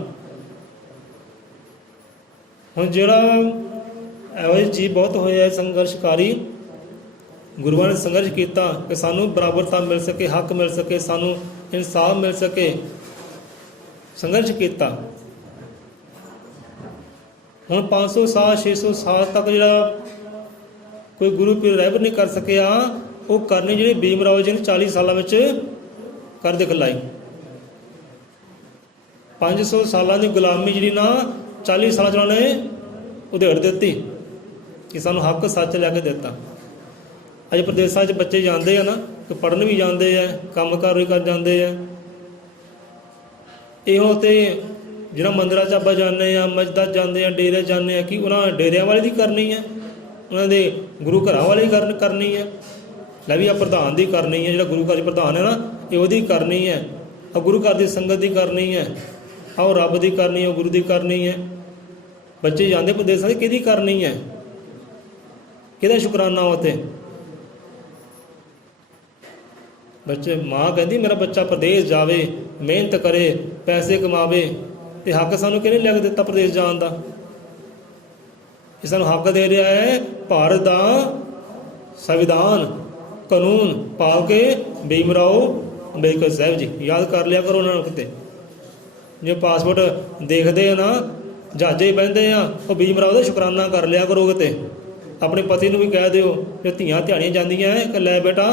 ਹੁਣ ਜਿਹੜਾ ਇਹੋ ਜਿਹੀ ਚੀਜ਼ ਬਹੁਤ ਹੋਇਆ ਹੈ ਸੰਘਰਸ਼ਕਾਰੀ, ਗੁਰੂਆਂ ਨੇ ਸੰਘਰਸ਼ ਕੀਤਾ ਕਿ ਸਾਨੂੰ ਬਰਾਬਰਤਾ ਮਿਲ ਸਕੇ, ਹੱਕ ਮਿਲ ਸਕੇ, ਸਾਨੂੰ ਇਨਸਾਫ ਮਿਲ ਸਕੇ। ਸੰਘਰਸ਼ ਕੀਤਾ। ਹੁਣ 500 ਸਾਲ 600 ਸਾਲ ਤੱਕ ਜਿਹੜਾ ਕੋਈ ਗੁਰੂ ਪੀਰ ਰਹਿਬਰ ਨਹੀਂ ਕਰ ਸਕਿਆ, ਉਹ ਕਰਨੀ ਜਿਹੜੀ ਭੀਮ ਰਾਓ ਜੀ ਨੇ 40 ਸਾਲਾਂ ਵਿੱਚ ਕਰ ਦਿਖਲਾਈ। 500 ਸਾਲਾਂ ਦੀ ਗੁਲਾਮੀ ਜਿਹੜੀ ਨਾ 40 ਸਾਲਾਂ 'ਚ ਉਹਨਾਂ ਨੇ ਉਧੇੜ ਦਿੱਤੀ ਕਿ ਸਾਨੂੰ ਹੱਕ ਸੱਚ ਲੈ ਕੇ ਦਿੱਤਾ। ਅੱਜ ਪ੍ਰਦੇਸ਼ਾਂ 'ਚ ਬੱਚੇ ਜਾਂਦੇ ਆ ਨਾ, ਕਿ ਪੜ੍ਹਨ ਵੀ ਜਾਂਦੇ ਆ, ਕੰਮ ਕਾਰ ਵੀ ਕਰ ਜਾਂਦੇ ਆ। ਇਹੋ ਤੇ ਜਿਹੜਾ ਮੰਦਿਰਾਂ 'ਚ ਆਪਾਂ ਜਾਂਦੇ ਆ, ਮਸਜਿਦਾਂ ਜਾਂਦੇ ਆ, ਡੇਰੇ ਜਾਂਦੇ ਆ, ਕਿ ਉਹਨਾਂ ਡੇਰਿਆਂ ਵਾਲੇ ਦੀ ਕਰਨੀ ਹੈ, ਉਹਨਾਂ ਦੇ ਗੁਰੂ ਘਰਾਂ ਵਾਲੇ ਦੀ ਕਰਨੀ ਹੈ। ਲੈ ਵੀ ਆ ਪ੍ਰਧਾਨ ਦੀ ਕਰਨੀ ਹੈ, ਜਿਹੜਾ ਗੁਰੂ ਘਰ ਪ੍ਰਧਾਨ ਹੈ ਨਾ, ਇਹ ਉਹਦੀ ਕਰਨੀ ਹੈ। ਆ ਗੁਰੂ ਘਰ ਦੀ ਸੰਗਤ ਦੀ ਕਰਨੀ ਹੈ, ਆਹ ਰੱਬ ਦੀ ਕਰਨੀ ਹੈ, ਗੁਰੂ ਦੀ ਕਰਨੀ ਹੈ। ਬੱਚੇ ਜਾਂਦੇ ਪ੍ਰਦੇਸ਼ਾਂ 'ਚ, ਕਿਹਦੀ ਕਰਨੀ ਹੈ, ਕਿਹਦਾ ਸ਼ੁਕਰਾਨਾ ਉੱਥੇ। ਬੱਚੇ, ਮਾਂ ਕਹਿੰਦੀ ਮੇਰਾ ਬੱਚਾ ਪ੍ਰਦੇਸ਼ ਜਾਵੇ, ਮਿਹਨਤ ਕਰੇ, ਪੈਸੇ ਕਮਾਵੇ, ਤੇ ਹੱਕ ਸਾਨੂੰ ਕਿਹਨੇ ਲੈ ਕੇ ਦਿੱਤਾ ਪ੍ਰਦੇਸ਼ ਜਾਣ ਦਾ। ਇਹ ਸਾਨੂੰ ਹੱਕ ਦੇ ਰਿਹਾ ਹੈ ਭਾਰਤ ਦਾ ਸੰਵਿਧਾਨ, ਕਾਨੂੰਨ ਪਾ ਕੇ ਭੀਮ ਰਾਓ ਅੰਬੇਦਕਰ ਸਾਹਿਬ ਜੀ। ਯਾਦ ਕਰ ਲਿਆ ਕਰੋ ਉਹਨਾਂ ਨੂੰ। ਕਿਤੇ ਜੇ ਪਾਸਪੋਰਟ ਦੇਖਦੇ ਆ ਨਾ, ਜਹਾਜ਼ੇ ਬਹਿੰਦੇ ਆ, ਉਹ ਭੀਮ ਰਾਓ ਦਾ ਸ਼ੁਕਰਾਨਾ ਕਰ ਲਿਆ ਕਰੋ। ਕਿਤੇ ਆਪਣੇ ਪਤੀ ਨੂੰ ਵੀ ਕਹਿ ਦਿਓ, ਜੇ ਧੀਆਂ ਧਿਆਣੀਆਂ ਜਾਂਦੀਆਂ ਕਿ ਲੈ ਬੇਟਾ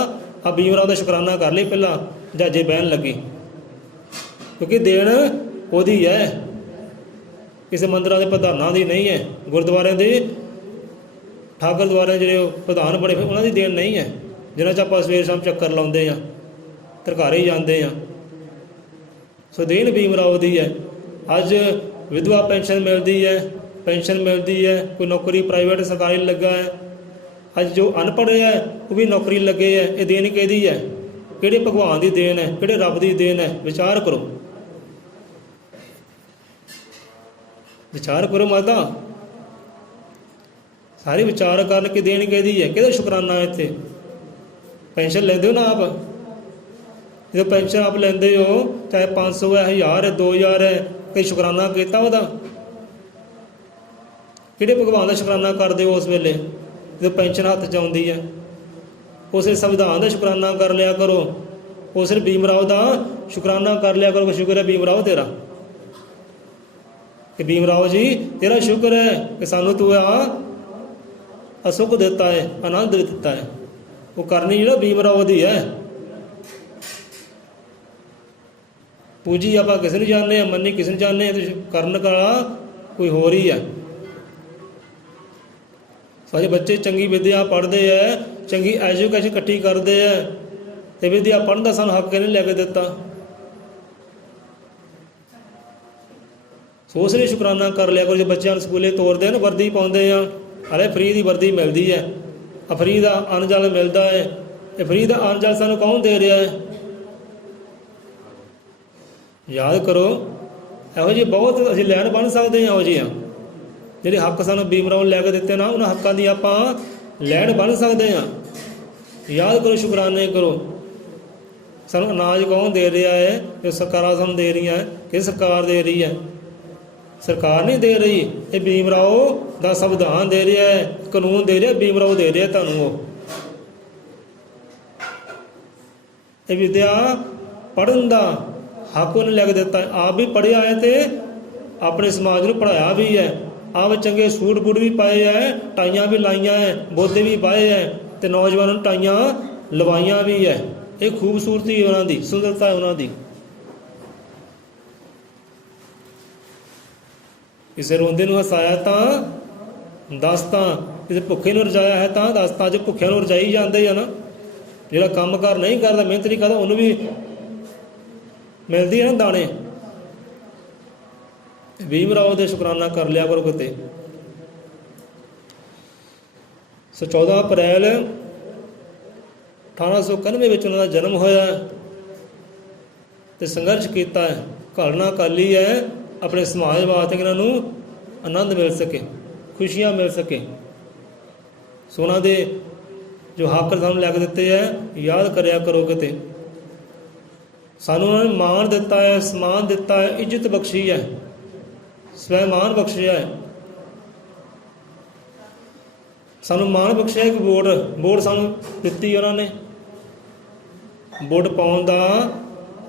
ਆ ਭੀਮ ਰਾਓ ਦਾ ਸ਼ੁਕਰਾਨਾ ਕਰ ਲਈ ਪਹਿਲਾਂ ਜਹਾਜ਼ੇ ਬਹਿਣ ਲੱਗੀ। ਕਿਉਂਕਿ ਦੇਣ ਉਹਦੀ ਹੈ, ਕਿਸੇ ਮੰਦਿਰਾਂ ਦੇ ਪ੍ਰਧਾਨਾਂ ਦੀ ਨਹੀਂ ਹੈ, ਗੁਰਦੁਆਰਿਆਂ ਦੇ ਠਾਕਰ ਦੁਆਰੇ ਜਿਹੜੇ ਉਹ ਪ੍ਰਧਾਨ ਬਣੇ ਉਹਨਾਂ ਦੀ ਦੇਣ ਨਹੀਂ ਹੈ, ਜਿਹਨਾਂ 'ਚ ਆਪਾਂ ਸਵੇਰ ਸ਼ਾਮ ਚੱਕਰ ਲਾਉਂਦੇ ਆ, ਧਰਕਾਰੇ ਜਾਂਦੇ ਆ। ਸੋ ਦੇਣ ਭੀਮ ਰਾਓ ਦੀ ਹੈ। ਅੱਜ ਵਿਧਵਾ ਪੈਨਸ਼ਨ ਮਿਲਦੀ ਹੈ, ਪੈਨਸ਼ਨ ਮਿਲਦੀ ਹੈ, ਕੋਈ ਨੌਕਰੀ ਪ੍ਰਾਈਵੇਟ ਸਰਕਾਰੀ ਲੱਗਾ ਹੈ। ਅੱਜ ਜੋ ਅਨਪੜ੍ਹ ਹੈ ਉਹ ਵੀ ਨੌਕਰੀ ਲੱਗੇ ਹੈ। ਇਹ ਦੇਣ ਕਿਹਦੀ ਹੈ? ਕਿਹੜੇ ਭਗਵਾਨ ਦੀ ਦੇਣ ਹੈ, ਕਿਹੜੇ ਰੱਬ ਦੀ ਦੇਣ ਹੈ? ਵਿਚਾਰ ਕਰੋ, ਵਿਚਾਰ ਕਰੋ ਮਾਤਾ, ਸਾਰੇ ਵਿਚਾਰ ਕਰਨ ਕਿ ਦੇਣ ਕਿਹਦੀ ਹੈ, ਕਿਹਦਾ ਸ਼ੁਕਰਾਨਾ। ਇੱਥੇ ਪੈਨਸ਼ਨ ਲੈਂਦੇ ਹੋ ਨਾ ਆਪ, ਜਦੋਂ ਪੈਨਸ਼ਨ ਆਪ ਲੈਂਦੇ ਹੋ, ਚਾਹੇ 500 ਹੈ, 1000 ਹੈ, 2000 ਹੈ, ਕਈ ਸ਼ੁਕਰਾਨਾ ਕੀਤਾ ਉਹਦਾ? ਕਿਹੜੇ ਭਗਵਾਨ ਦਾ ਸ਼ੁਕਰਾਨਾ ਕਰਦੇ ਹੋ ਉਸ ਵੇਲੇ ਜਦੋਂ ਪੈਨਸ਼ਨ ਹੱਥ 'ਚ ਆਉਂਦੀ ਹੈ? ਉਸੇ ਸੰਵਿਧਾਨ ਦਾ ਸ਼ੁਕਰਾਨਾ ਕਰ ਲਿਆ ਕਰੋ, ਉਸੇ ਭੀਮ ਰਾਓ ਦਾ ਸ਼ੁਕਰਾਨਾ ਕਰ ਲਿਆ ਕਰੋ। ਸ਼ੁਕਰ ਹੈ ਭੀਮ ਰਾਓ ਤੇਰਾ, ਕਿ ਭੀਮ ਰਾਓ ਜੀ ਤੇਰਾ ਸ਼ੁਕਰ ਹੈ ਕਿ ਸਾਨੂੰ ਤੂੰ ਆ ਸੁੱਖ ਦਿੱਤਾ ਹੈ, ਆਨੰਦ ਦਿੱਤਾ ਹੈ। ਉਹ ਕਰਨੀ ਜਿਹੜਾ ਭੀਮ ਰਾਓ ਦੀ ਹੈ। ਪੂਜੀ ਆਪਾਂ ਕਿਸੇ ਨੂੰ ਜਾਣਦੇ ਹਾਂ, ਮੰਨੀ ਕਿਸੇ ਨੂੰ ਜਾਣਦੇ ਹਾਂ, ਕਰਨ ਵਾਲਾ ਕੋਈ ਹੋਰ ਹੀ ਹੈ। ਅਜੇ ਬੱਚੇ ਚੰਗੀ ਵਿਦਿਆ ਪੜ੍ਹਦੇ ਹੈ, ਚੰਗੀ ਐਜੂਕੇਸ਼ਨ ਇਕੱਠੀ ਕਰਦੇ ਹੈ, ਤੇ ਵਿਦਿਆ ਪੜ੍ਹਨ ਦਾ ਸਾਨੂੰ ਹੱਕ ਕਿਹਨੇ ਲੈ ਕੇ ਦਿੱਤਾ? ਸੋ ਉਸ ਲਈ ਸ਼ੁਕਰਾਨਾ ਕਰ ਲਿਆ ਕਰੋ। ਜੇ ਬੱਚਿਆਂ ਨੂੰ ਸਕੂਲੇ ਤੋਰਦੇ ਹਨ, ਵਰਦੀ ਪਾਉਂਦੇ ਆ, ਅਰੇ ਫਰੀ ਦੀ ਵਰਦੀ ਮਿਲਦੀ ਹੈ, ਆ ਫਰੀ ਦਾ ਅੰਨ ਜਲ ਮਿਲਦਾ ਹੈ। ਇਹ ਫਰੀ ਦਾ ਅੰਨ ਜਲ ਸਾਨੂੰ ਕੌਣ ਦੇ ਰਿਹਾ ਹੈ? ਯਾਦ ਕਰੋ, ਇਹੋ ਜਿਹੇ ਬਹੁਤ ਅਸੀਂ ਲੈਣ ਬਣ ਸਕਦੇ ਹਾਂ। ਇਹੋ ਜਿਹੀਆਂ ਜਿਹੜੇ ਹੱਕ ਸਾਨੂੰ ਭੀਮ ਰਾਓ ਲੈ ਕੇ ਦਿੱਤੇ ਨਾ, ਉਹਨਾਂ ਹੱਕਾਂ ਦੀ ਆਪਾਂ ਲੈਣ ਬਣ ਸਕਦੇ ਹਾਂ। ਯਾਦ ਕਰੋ, ਸ਼ੁਕਰਾਨੇ ਕਰੋ। ਸਾਨੂੰ ਅਨਾਜ ਕੌਣ ਦੇ ਰਿਹਾ ਹੈ? ਜੋ ਸਰਕਾਰਾਂ ਸਾਨੂੰ ਦੇ ਰਹੀਆਂ। ਕਿ ਸਰਕਾਰ ਦੇ ਰਹੀ ਹੈ? ਸਰਕਾਰ ਨਹੀਂ ਦੇ ਰਹੀ, ਇਹ ਭੀਮ ਰਾਓ ਦਾ ਸੰਵਿਧਾਨ ਦੇ ਰਿਹਾ ਹੈ, ਕਾਨੂੰਨ ਦੇ ਰਿਹਾ, ਭੀਮ ਰਾਓ ਦੇ ਰਿਹਾ ਤੁਹਾਨੂੰ। ਉਹ ਇਹ ਵਿਦਿਆ ਪੜ੍ਹਨ ਦਾ ਹੱਕ ਉਹਨੇ ਲੈ ਕੇ ਦਿੱਤਾ। ਆਪ ਵੀ ਪੜ੍ਹਿਆ ਹੈ ਤੇ ਆਪਣੇ ਸਮਾਜ ਨੂੰ ਪੜ੍ਹਾਇਆ ਵੀ ਹੈ। ਆਪ ਚੰਗੇ ਸੂਟ ਬੂਟ ਵੀ ਪਾਏ ਹੈ, ਟਾਈਆਂ ਵੀ ਲਾਈਆਂ ਹੈ, ਬੋਦੇ ਵੀ ਪਾਏ ਹੈ, ਤੇ ਨੌਜਵਾਨਾਂ ਨੂੰ ਟਾਈਆਂ ਲਵਾਈਆਂ ਵੀ ਹੈ। ਇਹ ਖੂਬਸੂਰਤੀ ਉਹਨਾਂ ਦੀ, ਸੁੰਦਰਤਾ ਉਹਨਾਂ ਦੀ। ਕਿਸੇ ਰੋਂਦੇ ਨੂੰ ਹਸਾਇਆ ਤਾਂ ਦੱਸ, ਤਾਂ ਕਿਸੇ ਭੁੱਖੇ ਨੂੰ ਰਜਾਇਆ ਹੈ ਤਾਂ ਦੱਸ। ਤਾਂ ਜੇ ਭੁੱਖਿਆਂ ਨੂੰ ਰਜਾਈ ਜਾਂਦੇ ਆ ਨਾ, ਜਿਹੜਾ ਕੰਮ ਕਾਰ ਨਹੀਂ ਕਰਦਾ, ਮਿਹਨਤ ਨਹੀਂ ਕਰਦਾ, ਉਹਨੂੰ ਵੀ ਮਿਲਦੀ ਹੈ ਨਾ ਦਾਣੇ। ਭੀਮ ਰਾਓ ਦੇ ਸ਼ੁਕਰਾਨਾ ਕਰ ਲਿਆ ਕਰੋ ਕਿਤੇ। ਸੋ 14 ਅਪ੍ਰੈਲ 1891 ਵਿੱਚ ਉਹਨਾਂ ਦਾ ਜਨਮ ਹੋਇਆ ਤੇ ਸੰਘਰਸ਼ ਕੀਤਾ ਹੈ, ਘਾਲਣਾ ਕਾਲੀ ਹੈ ਆਪਣੇ ਸਮਾਜ ਵਾਸਤੇ, ਇਹਨਾਂ ਨੂੰ ਆਨੰਦ ਮਿਲ ਸਕੇ, ਖੁਸ਼ੀਆਂ ਮਿਲ ਸਕੇ। ਸੋ ਉਹਨਾਂ ਦੇ ਜੋ ਹੱਕ ਸਾਨੂੰ ਲੈ ਕੇ ਦਿੱਤੇ ਹੈ, ਯਾਦ ਕਰਿਆ ਕਰੋ ਕਿਤੇ। ਸਾਨੂੰ ਉਹਨਾਂ ਨੇ ਮਾਣ ਦਿੱਤਾ ਹੈ, ਸਨਮਾਨ ਦਿੱਤਾ ਹੈ, ਇੱਜ਼ਤ ਬਖਸ਼ੀ ਹੈ, ਸਵੈਮਾਨ ਬਖਸ਼ਿਆ ਹੈ। ਸਾਨੂੰ ਮਾਣ ਬਖਸ਼ਿਆ ਕਿ ਵੋਟ ਸਾਨੂੰ ਦਿੱਤੀ ਉਹਨਾਂ ਨੇ। ਵੋਟ ਪਾਉਣ ਦਾ,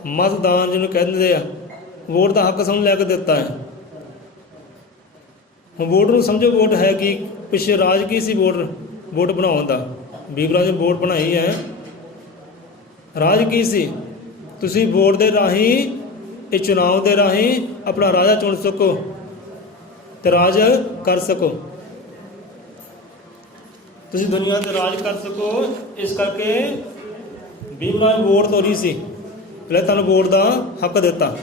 ਮਤਦਾਨ ਜਿਹਨੂੰ ਕਹਿੰਦੇ ਆ, ਵੋਟ ਦਾ ਹੱਕ ਸਾਨੂੰ ਲੈ ਕੇ ਦਿੱਤਾ ਹੈ। ਹੁਣ ਵੋਟ ਨੂੰ ਸਮਝੋ, ਵੋਟ ਹੈ ਕੀ? ਪਿੱਛੇ ਰਾਜ ਕੀ ਸੀ ਵੋਟ ਬਣਾਉਣ ਦਾ? ਭੀਮ ਰਾਓ ਨੇ ਵੋਟ ਬਣਾਈ ਹੈ, ਰਾਜ ਕੀ ਸੀ? ਤੁਸੀਂ ਵੋਟ ਦੇ ਰਾਹੀਂ, ਇਹ ਚੁਣਾਵ ਦੇ ਰਾਹੀਂ ਆਪਣਾ ਰਾਜਾ ਚੁਣ ਸਕੋ ਤੇ ਰਾਜ ਕਰ ਸਕੋ। ਤੁਸੀਂ ਦੁਨੀਆ ਤੇ ਰਾਜ ਕਰ ਸਕੋ। ਇਸ ਕਰਕੇ ਭੀਮ ਰਾਓ ਵੋਟ ਤੋਰੀ ਸੀ, ਪਹਿਲਾਂ ਤੁਹਾਨੂੰ ਵੋਟ ਦਾ ਹੱਕ ਦਿੱਤਾ।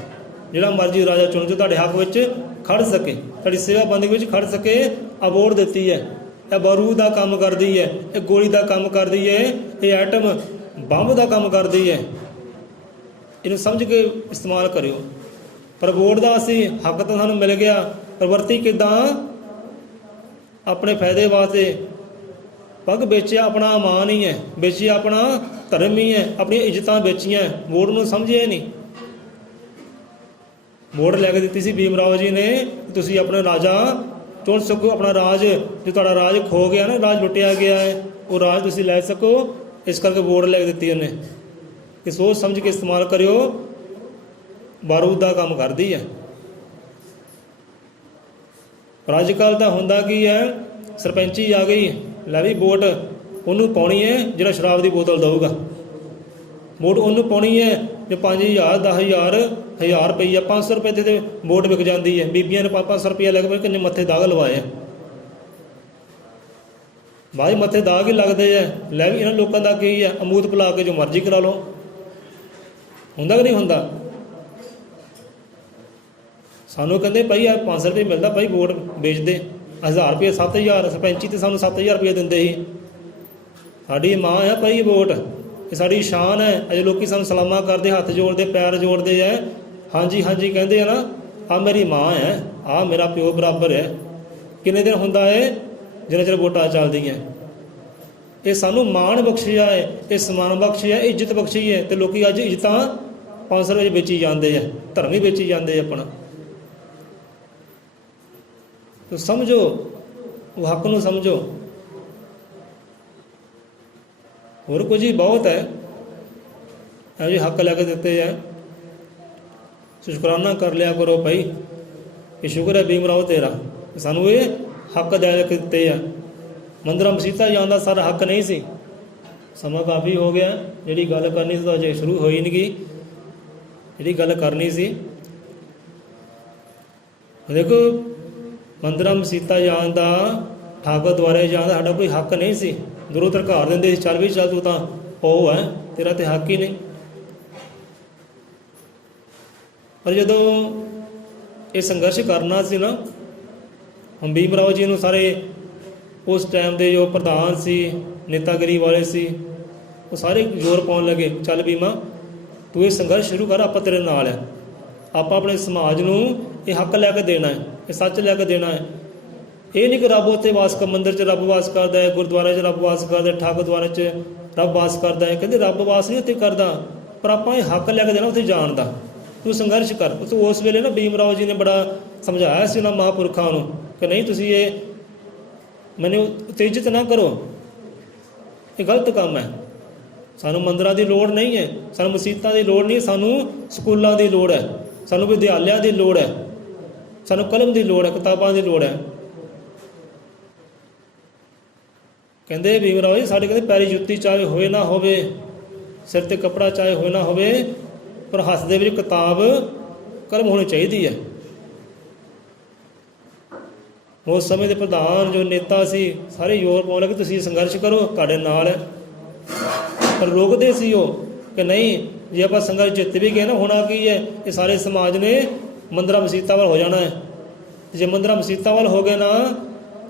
ਜਿਹੜਾ ਮਰਜ਼ੀ ਰਾਜਾ ਚੁਣ ਜੋ ਤੁਹਾਡੇ ਹੱਕ ਵਿੱਚ ਖੜ ਸਕੇ, ਤੁਹਾਡੀ ਸੇਵਾ ਬੰਦੀ ਵਿੱਚ ਖੜ ਸਕੇ। ਆ ਵੋਟ ਦਿੱਤੀ ਹੈ। ਇਹ ਬਾਰੂਦ ਦਾ ਕੰਮ ਕਰਦੀ ਹੈ, ਇਹ ਗੋਲੀ ਦਾ ਕੰਮ ਕਰਦੀ ਹੈ, ਇਹ ਐਟਮ ਬੰਬ ਦਾ ਕੰਮ ਕਰਦੀ ਹੈ। ਇਹਨੂੰ ਸਮਝ ਕੇ ਇਸਤੇਮਾਲ ਕਰਿਓ। ਪਰ ਵੋਟ ਦਾ ਅਸੀਂ ਹੱਕ ਤਾਂ ਸਾਨੂੰ ਮਿਲ ਗਿਆ, ਪਰ ਵਰਤੀ ਕਿੱਦਾਂ? ਆਪਣੇ ਫਾਇਦੇ ਵਾਸਤੇ। ਪੱਗ ਵੇਚਿਆ ਆਪਣਾ ਅਮਾਨ ਹੀ ਹੈ, ਵੇਚਿਆ ਆਪਣਾ ਧਰਮ ਹੀ ਹੈ, ਆਪਣੀਆਂ ਇੱਜ਼ਤਾਂ ਵੇਚੀਆਂ। ਵੋਟ ਨੂੰ ਸਮਝਿਆ ਨਹੀਂ। ਵੋਟ ਲੈ ਕੇ ਦਿੱਤੀ ਸੀ ਭੀਮ ਰਾਓ ਜੀ ਨੇ, ਤੁਸੀਂ ਆਪਣਾ ਰਾਜਾ ਚੁਣ ਸਕੋ। ਆਪਣਾ ਰਾਜ, ਜੋ ਤੁਹਾਡਾ ਰਾਜ ਖੋ ਗਿਆ ਨਾ, ਰਾਜ ਲੁੱਟਿਆ ਗਿਆ ਹੈ, ਉਹ ਰਾਜ ਤੁਸੀਂ ਲੈ ਸਕੋ। ਇਸ ਕਰਕੇ ਵੋਟ ਲੈ ਕੇ ਦਿੱਤੀ ਉਹਨੇ। ਕਿ ਸੋਚ ਸਮਝ ਕੇ ਇਸਤੇਮਾਲ ਕਰਿਓ। ਬਾਰੂਦ ਦਾ ਕੰਮ ਕਰਦੀ ਹੈ। ਪਰ ਅੱਜ ਕੱਲ੍ਹ ਤਾਂ ਹੁੰਦਾ ਕੀ ਹੈ, ਸਰਪੰਚੀ ਆ ਗਈ, ਲੈ ਵੀ ਵੋਟ ਉਹਨੂੰ ਪਾਉਣੀ ਹੈ ਜਿਹੜਾ ਸ਼ਰਾਬ ਦੀ ਬੋਤਲ ਦਊਗਾ। ਵੋਟ ਉਹਨੂੰ ਪਾਉਣੀ ਹੈ ਜੋ 5000, 10,000, 1000 ਰੁਪਈਆ, 500 ਰੁਪਏ ਦੇ ਵੋਟ ਵਿਕ ਜਾਂਦੀ ਹੈ। ਬੀਬੀਆਂ ਨੇ 500 ਰੁਪਈਆ ਲੈ ਕੇ ਕਿੰਨੇ ਮੱਥੇ ਦਾਗ ਲਵਾਏ ਆ। ਬਾਅਦ ਮੱਥੇ ਦਾਗ ਹੀ ਲੱਗਦੇ ਆ। ਲੈ ਵੀ ਇਹਨਾਂ ਲੋਕਾਂ ਦਾ ਕੀ ਹੈ, ਅਮੂਦ ਪਿਲਾ ਕੇ ਜੋ ਮਰਜ਼ੀ ਕਰਾ ਲਓ। ਹੁੰਦਾ ਕਿ ਨਹੀਂ ਹੁੰਦਾ? ਸਾਨੂੰ ਕਹਿੰਦੇ ਭਾਈ ਆ 500 ਰੁਪਏ ਮਿਲਦਾ, ਭਾਈ ਵੋਟ ਵੇਚਦੇ। 1000 ਰੁਪਏ, 7000, ਸਰਪੰਚੀ ਤੇ ਸਾਨੂੰ 7000 ਰੁਪਏ ਦਿੰਦੇ ਸੀ। ਸਾਡੀ ਮਾਂ ਆ ਭਾਈ ਵੋਟ, ਇਹ ਸਾਡੀ ਸ਼ਾਨ ਹੈ। ਅਜੇ ਲੋਕੀ ਸਾਨੂੰ ਸਲਾਮਾਂ ਕਰਦੇ, ਹੱਥ ਜੋੜਦੇ, ਪੈਰ ਜੋੜਦੇ ਹੈ, ਹਾਂਜੀ ਹਾਂਜੀ ਕਹਿੰਦੇ ਆ ਨਾ। ਆਹ ਮੇਰੀ ਮਾਂ ਹੈ, ਆਹ ਮੇਰਾ ਪਿਓ ਬਰਾਬਰ ਹੈ। ਕਿੰਨੇ ਦਿਨ ਹੁੰਦਾ ਹੈ? ਜਿੰਨਾ ਚਿਰ ਵੋਟਾਂ ਚੱਲਦੀਆਂ। ਇਹ ਸਾਨੂੰ ਮਾਣ ਬਖਸ਼ਿਆ ਹੈ, ਇਹ ਸਨਮਾਨ ਬਖਸ਼ਿਆ, ਇੱਜ਼ਤ ਬਖਸ਼ੀ ਹੈ। ਤੇ ਲੋਕੀ ਅੱਜ ਇੱਜ਼ਤਾਂ 500 ਰੁਪਏ ਵੇਚੀ ਜਾਂਦੇ ਆ, ਧਰਮ ਹੀ ਵੇਚੀ ਜਾਂਦੇ ਆਪਣਾ। ਤੋ ਸਮਝੋ, ਉਹ ਹੱਕ ਨੂੰ ਸਮਝੋ। ਹੋਰ ਕੁਝ ਹੀ ਬਹੁਤ ਹੈ, ਇਹੋ ਜਿਹੇ ਹੱਕ ਲੈ ਕੇ ਦਿੱਤੇ ਹੈ। ਸ਼ੁਕਰਾਨਾ ਕਰ ਲਿਆ ਕਰੋ ਭਾਈ, ਕਿ ਸ਼ੁਕਰ ਹੈ ਭੀਮ ਰਾਓ ਤੇਰਾ, ਸਾਨੂੰ ਇਹ ਹੱਕ ਦੇ ਕੇ ਦਿੱਤੇ ਆ। ਮੰਦਰਾਂ ਮਸੀਤਾਂ ਜਾਣ ਦਾ ਸਾਰਾ ਹੱਕ ਨਹੀਂ ਸੀ। ਸਮਾਂ ਕਾਫੀ ਹੋ ਗਿਆ, ਜਿਹੜੀ ਗੱਲ ਕਰਨੀ ਸੀ ਤਾਂ ਅਜੇ ਸ਼ੁਰੂ ਹੋਈ ਨਹੀਂ ਗਈ। ਜਿਹੜੀ ਗੱਲ ਕਰਨੀ ਸੀ, ਦੇਖੋ ਮੰਦਰਾਂ ਮਸੀਤਾਂ ਜਾਣ ਦਾ ਠਾਕੁਰ ਦੁਆਰੇ ਜਾਣ ਦਾ ਸਾਡਾ ਕੋਈ ਹੱਕ ਨਹੀਂ ਸੀ। ਦੂਰੋਂ ਧਰਕਾਰ ਦਿੰਦੇ ਸੀ, ਚੱਲ ਵੀ ਚੱਲ, ਤੂੰ ਤਾਂ ਉਹ ਹੈ, ਤੇਰਾ ਤੇ ਹੱਕ ਹੀ ਨਹੀਂ। ਪਰ ਜਦੋਂ ਇਹ ਸੰਘਰਸ਼ ਕਰਨਾ ਸੀ ਨਾ, ਹੁਣ ਭੀਮ ਰਾਓ ਜੀ ਨੂੰ ਸਾਰੇ ਉਸ ਟਾਈਮ ਦੇ ਜੋ ਪ੍ਰਧਾਨ ਸੀ, ਨੇਤਾਗਿਰੀ ਵਾਲੇ ਸੀ, ਉਹ ਸਾਰੇ ਜ਼ੋਰ ਪਾਉਣ ਲੱਗੇ, ਚੱਲ ਭੀਮਾ ਤੂੰ ਇਹ ਸੰਘਰਸ਼ ਸ਼ੁਰੂ ਕਰ, ਆਪਾਂ ਤੇਰੇ ਨਾਲ ਹੈ, ਆਪਾਂ ਆਪਣੇ ਸਮਾਜ ਨੂੰ ਇਹ ਹੱਕ ਲੈ ਕੇ ਦੇਣਾ ਹੈ, ਇਹ ਸੱਚ ਲੈ ਕੇ ਦੇਣਾ ਹੈ। ਇਹ ਨਹੀਂ ਕਿ ਰੱਬ ਉੱਥੇ ਵਾਸ ਕਰ, ਮੰਦਿਰ 'ਚ ਰੱਬ ਵਾਸ ਕਰਦਾ ਹੈ, ਗੁਰਦੁਆਰੇ 'ਚ ਰੱਬ ਵਾਸ ਕਰਦਾ, ਠਾਕੁਰ ਦੁਆਰੇ 'ਚ ਰੱਬ ਵਾਸ ਕਰਦਾ ਹੈ। ਕਹਿੰਦੇ ਰੱਬ ਵਾਸ ਨਹੀਂ ਉੱਥੇ ਕਰਦਾ, ਪਰ ਆਪਾਂ ਇਹ ਹੱਕ ਲੈ ਕੇ ਦੇਣਾ ਉੱਥੇ ਜਾਣ ਦਾ, ਤੂੰ ਸੰਘਰਸ਼ ਕਰ। ਉਸ ਵੇਲੇ ਨਾ ਭੀਮ ਰਾਓ ਜੀ ਨੇ ਬੜਾ ਸਮਝਾਇਆ ਸੀ ਉਹਨਾਂ ਮਹਾਂਪੁਰਖਾਂ ਨੂੰ ਕਿ ਨਹੀਂ, ਤੁਸੀਂ ਇਹ ਮੈਨੂੰ ਉਤੇਜਿਤ ਨਾ ਕਰੋ, ਇਹ ਗਲਤ ਕੰਮ ਹੈ। ਸਾਨੂੰ ਮੰਦਿਰਾਂ ਦੀ ਲੋੜ ਨਹੀਂ ਹੈ, ਸਾਨੂੰ ਮਸੀਤਾਂ ਦੀ ਲੋੜ ਨਹੀਂ, ਸਾਨੂੰ ਸਕੂਲਾਂ ਦੀ ਲੋੜ ਹੈ, ਸਾਨੂੰ ਵਿਦਿਆਲਿਆਂ ਦੀ ਲੋੜ ਹੈ, ਸਾਨੂੰ ਕਲਮ ਦੀ ਲੋੜ ਹੈ, ਕਿਤਾਬਾਂ ਦੀ ਲੋੜ ਹੈ। ਕਹਿੰਦੇ ਭੀਮ ਰਾਓ ਜੀ ਸਾਡੇ, ਕਹਿੰਦੇ ਪੈਰੀ ਜੁੱਤੀ ਚਾਹੇ ਹੋਵੇ ਨਾ ਹੋਵੇ, ਸਿਰ 'ਤੇ ਕੱਪੜਾ ਚਾਹੇ ਹੋਵੇ ਨਾ ਹੋਵੇ, ਪਰ ਹੱਥ ਦੇ ਵਿੱਚ ਕਿਤਾਬ ਕਲਮ ਹੋਣੀ ਚਾਹੀਦੀ ਹੈ। ਉਸ ਸਮੇਂ ਦੇ ਪ੍ਰਧਾਨ ਜੋ ਨੇਤਾ ਸੀ ਸਾਰੇ ਜ਼ੋਰ ਪਾਉਣ ਲੱਗੇ, ਤੁਸੀਂ ਸੰਘਰਸ਼ ਕਰੋ, ਤੁਹਾਡੇ ਨਾਲ ਹੈ। ਪਰ ਰੋਕਦੇ ਸੀ ਉਹ ਕਿ ਨਹੀਂ, ਜੇ ਆਪਾਂ ਸੰਘਰਸ਼ ਜਿੱਤ ਵੀ ਗਏ ਨਾ, ਹੋਣਾ ਕੀ ਹੈ, ਇਹ ਸਾਰੇ ਸਮਾਜ ਨੇ ਮੰਦਰਾਂ ਮਸੀਤਾਂ ਵੱਲ ਹੋ ਜਾਣਾ ਹੈ। ਜੇ ਮੰਦਰਾਂ ਮਸੀਤਾਂ ਵੱਲ ਹੋ ਗਏ ਨਾ,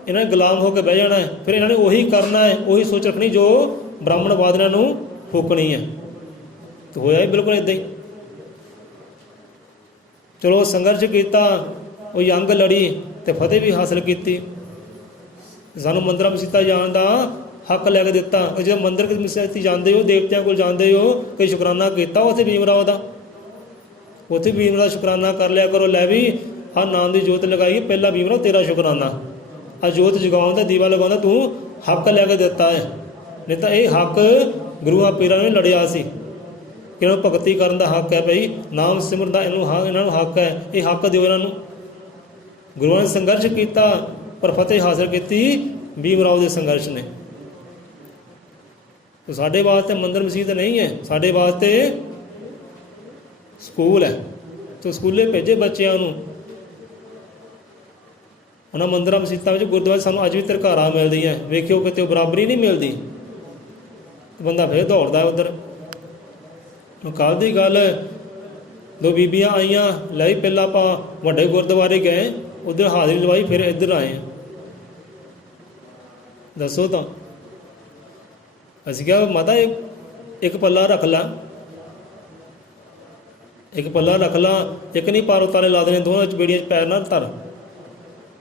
ਇਹਨਾਂ ਨੇ ਗੁਲਾਮ ਹੋ ਕੇ ਬਹਿ ਜਾਣਾ ਹੈ। ਫਿਰ ਇਹਨਾਂ ਨੇ ਉਹੀ ਕਰਨਾ ਹੈ, ਉਹੀ ਸੋਚ ਰੱਖਣੀ ਜੋ ਬ੍ਰਾਹਮਣਵਾਦੀਆਂ ਨੂੰ ਫੂਕਣੀ ਹੈ। ਤੇ ਹੋਇਆ ਹੀ ਬਿਲਕੁਲ ਇੱਦਾਂ ਹੀ। ਚਲੋ ਸੰਘਰਸ਼ ਕੀਤਾ, ਉਹ ਜੰਗ ਲੜੀ ਅਤੇ ਫਤਿਹ ਵੀ ਹਾਸਲ ਕੀਤੀ, ਸਾਨੂੰ ਮੰਦਰਾਂ ਮਸੀਤਾਂ ਜਾਣ ਦਾ ਹੱਕ ਲੈ ਕੇ ਦਿੱਤਾ। ਜਦੋਂ ਮੰਦਰ ਮਸੀਤ ਜਾਂਦੇ ਹੋ, ਦੇਵਤਿਆਂ ਕੋਲ ਜਾਂਦੇ ਹੋ, ਕੋਈ ਸ਼ੁਕਰਾਨਾ ਕੀਤਾ ਉੱਥੇ ਭੀਮ ਰਾਓ ਦਾ, ਉੱਥੇ ਭੀਮ ਰਾਓ ਦਾ ਸ਼ੁਕਰਾਨਾ ਕਰ ਲਿਆ ਕਰੋ। ਲੈ ਵੀ ਆਹ ਨਾਮ ਦੀ ਜੋਤ ਲਗਾਈ, ਪਹਿਲਾਂ ਭੀਮ ਰਾਓ ਤੇਰਾ ਸ਼ੁਕਰਾਨਾ, ਆ ਜੋਤ ਜਗਾਉਣ ਦਾ, ਦੀਵਾ ਲਗਾਉਣ ਦਾ ਤੂੰ ਹੱਕ ਲੈ ਕੇ ਦਿੱਤਾ ਹੈ। ਨਹੀਂ ਤਾਂ ਇਹ ਹੱਕ ਗੁਰੂਆਂ ਪੀਰਾਂ ਨੇ ਲੜਿਆ ਸੀ ਕਿ ਇਹਨਾਂ ਨੂੰ ਭਗਤੀ ਕਰਨ ਦਾ ਹੱਕ ਹੈ, ਭਈ ਨਾਮ ਸਿਮਰਨ ਦਾ ਇਹਨਾਂ ਨੂੰ ਹੱਕ ਹੈ, ਇਹ ਹੱਕ ਦਿਓ ਇਹਨਾਂ ਨੂੰ। ਗੁਰੂਆਂ ਨੇ ਸੰਘਰਸ਼ ਕੀਤਾ ਪਰ ਫਤਿਹ ਹਾਸਲ ਕੀਤੀ ਭੀਮ ਰਾਓ ਦੇ ਸੰਘਰਸ਼ ਨੇ। ਸਾਡੇ ਵਾਸਤੇ ਮੰਦਰ ਮਸੀਤ ਨਹੀਂ ਹੈ, ਸਾਡੇ ਵਾਸਤੇ ਸਕੂਲ ਹੈ। ਤੋ ਸਕੂਲੇ ਭੇਜੇ ਬੱਚਿਆਂ ਨੂੰ, ਉਹਨਾਂ ਮੰਦਰਾਂ ਮਸੀਤਾਂ ਵਿੱਚ, ਗੁਰਦੁਆਰੇ ਸਾਨੂੰ ਅੱਜ ਵੀ ਧਰਕਾਰਾਂ ਮਿਲਦੀਆਂ, ਵੇਖਿਓ ਕਿਤੇ ਉਹ ਬਰਾਬਰੀ ਨਹੀਂ ਮਿਲਦੀ, ਬੰਦਾ ਫਿਰ ਦੌੜਦਾ ਉੱਧਰ। ਕੱਲ੍ਹ ਦੀ ਗੱਲ, ਦੋ ਬੀਬੀਆਂ ਆਈਆਂ, ਲੈ ਪਹਿਲਾਂ ਆਪਾਂ ਵੱਡੇ ਗੁਰਦੁਆਰੇ ਗਏ, ਉੱਧਰ ਹਾਜ਼ਰੀ ਲਵਾਈ, ਫਿਰ ਇੱਧਰ ਆਏ ਹਾਂ। ਦੱਸੋ ਤਾਂ, ਅਸੀਂ ਕਿਹਾ ਮਾਤਾ ਇੱਕ ਪੱਲਾ ਰੱਖ ਲਾ, ਇੱਕ ਪੱਲਾ ਰੱਖ ਲਾ, ਇੱਕ ਨਹੀਂ ਪਾਰ ਉਤਾਰੇ ਲਾ ਦੇਣੇ, ਦੋਵਾਂ ਵਿੱਚ ਬੇੜੀਆਂ 'ਚ ਪੈਰ ਨਾ ਧਰ।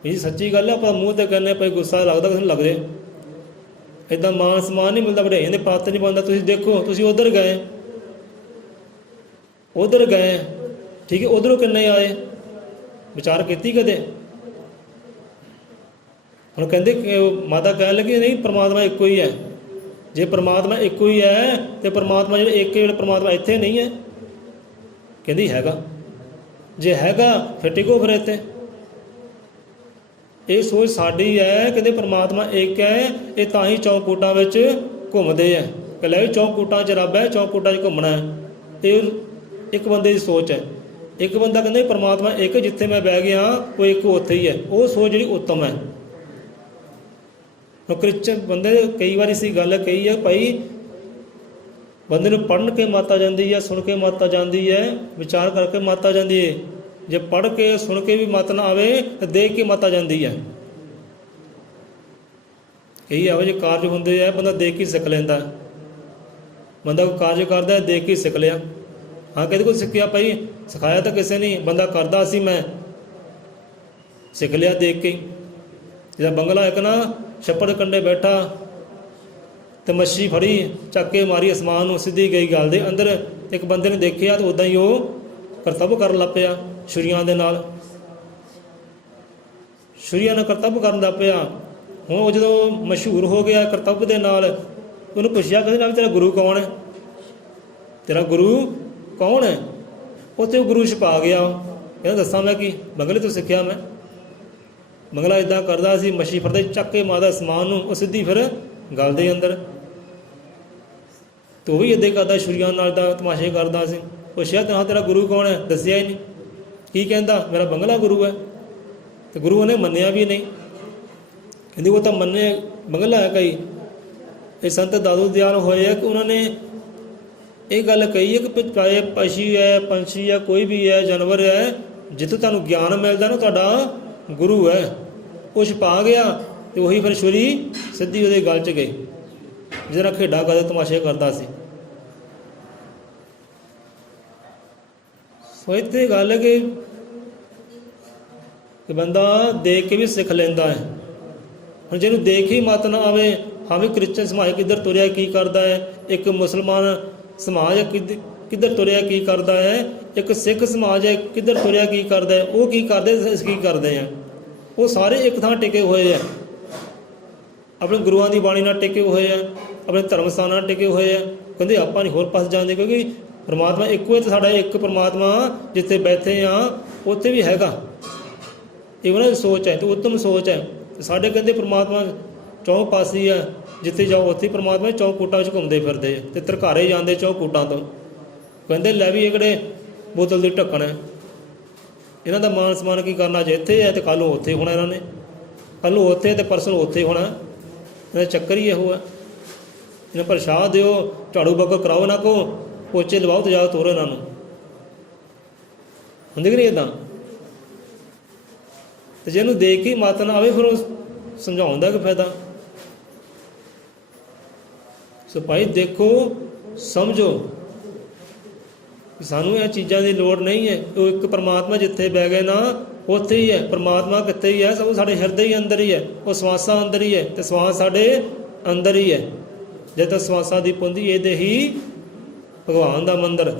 ਇਹ ਸੱਚੀ ਗੱਲ ਹੈ, ਆਪਾਂ ਮੂੰਹ 'ਤੇ ਕਹਿੰਦੇ ਭਾਈ ਗੁੱਸਾ ਲੱਗਦਾ, ਕਿਸੇ ਨੂੰ ਲੱਗਦੇ ਇੱਦਾਂ ਮਾਨ ਸਨਮਾਨ ਨਹੀਂ ਮਿਲਦਾ, ਵਡਿਆਈਆਂ ਦੇ ਪਾਤਰ ਨਹੀਂ ਬਣਦਾ। ਤੁਸੀਂ ਦੇਖੋ, ਤੁਸੀਂ ਉੱਧਰ ਗਏ, ਠੀਕ ਹੈ, ਉੱਧਰੋਂ ਕਿੰਨੇ ਆਏ, ਵਿਚਾਰ ਕੀਤੀ ਕਦੇ? ਹੁਣ ਕਹਿੰਦੇ ਮਾਤਾ ਕਹਿਣ ਲੱਗੀ ਨਹੀਂ, ਪਰਮਾਤਮਾ ਇੱਕੋ ਹੀ ਹੈ। ਜੇ ਪਰਮਾਤਮਾ ਇੱਕੋ ਹੀ ਹੈ ਤੇ ਪਰਮਾਤਮਾ ਜਿਹੜੇ ਇੱਕ ਜਿਹੜੇ ਪਰਮਾਤਮਾ ਇੱਥੇ ਨਹੀਂ ਹੈ? ਕਹਿੰਦੀ ਹੈਗਾ। ਜੇ ਹੈਗਾ ਫਿਰ ਟਿਕੋ ਫਿਰ ਇੱਥੇ। ਇਹ ਸੋਚ ਸਾਡੀ ਹੈ, ਕਹਿੰਦੇ ਪਰਮਾਤਮਾ ਇੱਕ ਹੈ, ਇਹ ਤਾਂ ਹੀ ਚੌਕੂਟਾਂ ਵਿੱਚ ਘੁੰਮਦੇ ਹੈ ਕਿ ਲੈ ਚੌਕੂਟਾਂ 'ਚ ਰੱਬ ਹੈ, ਚੌਕੂਟਾਂ 'ਚ ਘੁੰਮਣਾ ਹੈ। ਇਹ ਇੱਕ ਬੰਦੇ ਦੀ ਸੋਚ ਹੈ। ਇੱਕ ਬੰਦਾ ਕਹਿੰਦਾ ਪਰਮਾਤਮਾ ਇੱਕ, ਜਿੱਥੇ ਮੈਂ ਬਹਿ ਗਿਆ ਉਹ ਇੱਕ ਉੱਥੇ ਹੀ ਹੈ। ਉਹ ਸੋਚ ਜਿਹੜੀ ਉੱਤਮ ਹੈ। ਕ੍ਰਿਸਚਨ ਬੰਦੇ ਕਈ ਵਾਰੀ ਸੀ ਗੱਲ ਕਹੀ ਹੈ, ਭਾਈ ਬੰਦੇ ਨੂੰ ਪੜ੍ਹਨ ਕੇ ਮੱਤ ਆ ਜਾਂਦੀ ਹੈ, ਸੁਣ ਕੇ ਮੱਤ ਆ ਜਾਂਦੀ ਹੈ, ਵਿਚਾਰ ਕਰਕੇ ਮੱਤ ਆ ਜਾਂਦੀ ਹੈ। ਜੇ ਪੜ੍ਹ ਕੇ ਸੁਣ ਕੇ ਵੀ ਮੱਤ ਨਾ ਆਵੇ ਤਾਂ ਦੇਖ ਕੇ ਮੱਤ ਆ ਜਾਂਦੀ ਹੈ। ਕਈ ਇਹੋ ਜਿਹੇ ਕਾਰਜ ਹੁੰਦੇ ਹੈ, ਬੰਦਾ ਦੇਖ ਕੇ ਸਿੱਖ ਲੈਂਦਾ। ਬੰਦਾ ਕੋਈ ਕਾਰਜ ਕਰਦਾ ਦੇਖ ਕੇ ਸਿੱਖ ਲਿਆ। ਹਾਂ, ਕਿਹਦੇ ਕੋਲ ਸਿੱਖਿਆ ਭਾਈ? ਸਿਖਾਇਆ ਤਾਂ ਕਿਸੇ ਨਹੀਂ, ਬੰਦਾ ਕਰਦਾ ਸੀ, ਮੈਂ ਸਿੱਖ ਲਿਆ ਦੇਖ ਕੇ। ਜਿਹਦਾ ਬੰਗਲਾ ਇੱਕ ਨਾ ਛੱਪੜ ਕੰਢੇ ਬੈਠਾ ਤੇ ਮੱਛੀ ਫੜੀ, ਚੱਕ ਕੇ ਮਾਰੀ ਅਸਮਾਨ ਨੂੰ, ਸਿੱਧੀ ਗਈ ਗਲ ਦੇ ਅੰਦਰ। ਇੱਕ ਬੰਦੇ ਨੇ ਦੇਖਿਆ ਤਾਂ ਉੱਦਾਂ ਹੀ ਉਹ ਕਰਤੱਵ ਕਰਨ ਲੱਗ ਪਿਆ, ਛੁਰੀਆਂ ਦੇ ਨਾਲ, ਛੁਰੀਆਂ ਨਾਲ ਕਰਤੱਵ ਕਰਨ ਲੱਗ ਪਿਆ। ਹੁਣ ਉਹ ਜਦੋਂ ਮਸ਼ਹੂਰ ਹੋ ਗਿਆ ਕਰਤੱਵ ਦੇ ਨਾਲ, ਉਹਨੂੰ ਪੁੱਛਿਆ ਕਿਸੇ ਨਾਲ, ਤੇਰਾ ਗੁਰੂ ਕੌਣ ਹੈ? ਤੇਰਾ ਗੁਰੂ ਕੌਣ ਹੈ? ਉੱਥੇ ਉਹ ਗੁਰੂ ਛਪਾ ਗਿਆ। ਕਹਿੰਦਾ ਦੱਸਾਂ ਮੈਂ ਕੀ, ਬੰਗਲੇ ਤੋਂ ਸਿੱਖਿਆ ਮੈਂ। ਬੰਗਲਾ ਇੱਦਾਂ ਕਰਦਾ ਸੀ, ਮੱਛੀ ਫੜਦਾ ਚੱਕ ਕੇ ਮਾਰਦਾ ਅਸਮਾਨ ਨੂੰ, ਉਹ ਸਿੱਧੀ ਫਿਰ ਗਲ ਦੇ ਅੰਦਰ। ਤੇ ਉਹ ਵੀ ਇੱਦਾਂ ਕਰਦਾ, ਛੁਰੀਆਂ ਨਾਲ ਦਾ ਤਮਾਸ਼ੇ ਕਰਦਾ ਸੀ। ਪੁੱਛਿਆ ਤਾਂ ਤੇਰਾ ਗੁਰੂ ਕੌਣ ਹੈ? ਦੱਸਿਆ ਹੀ ਨਹੀਂ। ਕੀ ਕਹਿੰਦਾ? ਮੇਰਾ ਬੰਗਲਾ ਗੁਰੂ ਹੈ। ਤੇ ਗੁਰੂ ਉਹਨੇ ਮੰਨਿਆ ਵੀ ਨਹੀਂ। ਕਹਿੰਦੇ ਉਹ ਤਾਂ ਮੰਨੇ ਬੰਗਲਾ ਹੈ ਕਈ। ਇਹ ਸੰਤ ਦਾਦੂ ਦਿਆਲ ਹੋਏ ਆ ਕਿ ਉਹਨਾਂ ਨੇ ਇਹ ਗੱਲ ਕਹੀ ਹੈ ਕਿ ਚਾਹੇ ਪਸ਼ੂ ਹੈ, ਪੰਛੀ ਹੈ, ਕੋਈ ਵੀ ਹੈ, ਜਾਨਵਰ ਹੈ, ਜਿੱਥੋਂ ਤੁਹਾਨੂੰ ਗਿਆਨ ਮਿਲਦਾ ਨਾ ਤੁਹਾਡਾ ਗੁਰੂ ਹੈ। ਉਹ ਛਪਾ ਗਿਆ ਅਤੇ ਉਹੀ ਫਿਰ ਛੁਰੀ ਸਿੱਧੀ ਉਹਦੇ ਗਲ 'ਚ ਗਈ, ਜਿਹਦੇ ਨਾਲ ਖੇਡਾਂ ਕਰਦੇ ਤਮਾਸ਼ੇ ਕਰਦਾ ਸੀ। ਸੋ ਇੱਥੇ ਗੱਲ ਹੈ ਕਿ ਬੰਦਾ ਦੇਖ ਕੇ ਵੀ ਸਿੱਖ ਲੈਂਦਾ ਹੈ। ਹੁਣ ਜਿਹਨੂੰ ਦੇਖ ਹੀ ਮਤ ਨਾ ਆਵੇ, ਹਾਂ ਵੀ ਕ੍ਰਿਸਚਨ ਸਮਾਜ ਕਿੱਧਰ ਤੁਰਿਆ ਕੀ ਕਰਦਾ ਹੈ, ਇੱਕ ਮੁਸਲਮਾਨ ਸਮਾਜ ਕਿੱਧਰ ਤੁਰਿਆ ਕੀ ਕਰਦਾ ਹੈ, ਇੱਕ ਸਿੱਖ ਸਮਾਜ ਹੈ ਕਿੱਧਰ ਤੁਰਿਆ ਕੀ ਕਰਦਾ ਹੈ, ਉਹ ਕੀ ਕਰਦੇ ਅਸੀਂ ਕੀ ਕਰਦੇ ਹਾਂ। ਉਹ ਸਾਰੇ ਇੱਕ ਥਾਂ ਟਿਕੇ ਹੋਏ ਆ, ਆਪਣੇ ਗੁਰੂਆਂ ਦੀ ਬਾਣੀ ਨਾਲ ਟਿਕੇ ਹੋਏ ਆ, ਆਪਣੇ ਧਰਮ ਸਥਾਨ ਨਾਲ ਟਿਕੇ ਹੋਏ ਆ। ਕਹਿੰਦੇ ਆਪਾਂ ਨਹੀਂ ਹੋਰ ਪਾਸੇ ਜਾਂਦੇ, ਕਿਉਂਕਿ ਪਰਮਾਤਮਾ ਇੱਕੋ ਹੈ ਅਤੇ ਸਾਡਾ ਇੱਕ ਪਰਮਾਤਮਾ ਜਿੱਥੇ ਬੈਠੇ ਹਾਂ ਉੱਥੇ ਵੀ ਹੈਗਾ। ਇਹ ਉਹਨਾਂ ਦੀ ਸੋਚ ਹੈ ਅਤੇ ਉੱਤਮ ਸੋਚ ਹੈ। ਸਾਡੇ ਕਹਿੰਦੇ ਪਰਮਾਤਮਾ ਚੌਂ ਪਾਸੇ ਆ, ਜਿੱਥੇ ਜਾਓ ਉੱਥੇ ਪਰਮਾਤਮਾ ਚੌਂ ਕੂਟਾਂ ਵਿੱਚ ਘੁੰਮਦੇ ਫਿਰਦੇ ਅਤੇ ਧਰਕਾਰੇ ਜਾਂਦੇ ਚੌਂ ਕੂਟਾਂ ਤੋਂ। ਕਹਿੰਦੇ ਲੈ ਵੀ ਇਹ ਕਿਹੜੇ ਬੋਤਲ ਦੀ ਢੱਕਣ ਹੈ, ਇਹਨਾਂ ਦਾ ਮਾਨ ਸਨਮਾਨ ਕੀ ਕਰਨਾ, ਜੇ ਇੱਥੇ ਹੈ ਅਤੇ ਕੱਲ੍ਹ ਨੂੰ ਉੱਥੇ ਹੋਣਾ, ਇਹਨਾਂ ਨੇ ਕੱਲ੍ਹ ਨੂੰ ਉੱਥੇ ਅਤੇ ਪਰਸੋਂ ਉੱਥੇ ਹੋਣਾ। ਇਹਦਾ ਚੱਕਰ ਹੀ ਇਹੋ ਹੈ। ਇਹਨਾਂ ਪ੍ਰਸ਼ਾਦ ਦਿਓ, ਝਾੜੂ ਬੱਕ ਕਰਾਓ ਇਹਨਾਂ ਕੋਲ, ਪੋਚੇ ਲਵਾਓ ਅਤੇ ਜਾ ਤੋਰੋ ਇਹਨਾਂ ਨੂੰ। ਹੁੰਦੀ ਕਿ ਨਹੀਂ ਇੱਦਾਂ? ਅਤੇ ਜੇ ਇਹਨੂੰ ਦੇਖ ਕੇ ਮਤ ਨਾ ਆਵੇ ਫਿਰ ਉਹ ਸਮਝਾਉਣ ਦਾ ਕੀ ਫਾਇਦਾ। ਸੋ ਭਾਈ ਦੇਖੋ, ਸਮਝੋ, ਸਾਨੂੰ ਇਹ ਚੀਜ਼ਾਂ ਦੀ ਲੋੜ ਨਹੀਂ ਹੈ। ਉਹ ਇੱਕ ਪਰਮਾਤਮਾ ਜਿੱਥੇ ਬਹਿ ਗਏ ਨਾ ਉੱਥੇ ਹੀ ਹੈ। ਪਰਮਾਤਮਾ ਕਿੱਥੇ ਹੀ ਹੈ? ਸਭ ਸਾਡੇ ਹਿਰਦੇ ਹੀ ਅੰਦਰ ਹੀ ਹੈ। ਉਹ ਸਵਾਸਾਂ ਅੰਦਰ ਹੀ ਹੈ ਅਤੇ ਸਵਾਸ ਸਾਡੇ ਅੰਦਰ ਹੀ ਹੈ। ਜੇ ਤਾਂ ਸਵਾਸਾਂ ਦੀ ਪੁੰਜੀ ਇਹਦੇ ਹੀ ਭਗਵਾਨ ਦਾ ਮੰਦਰ।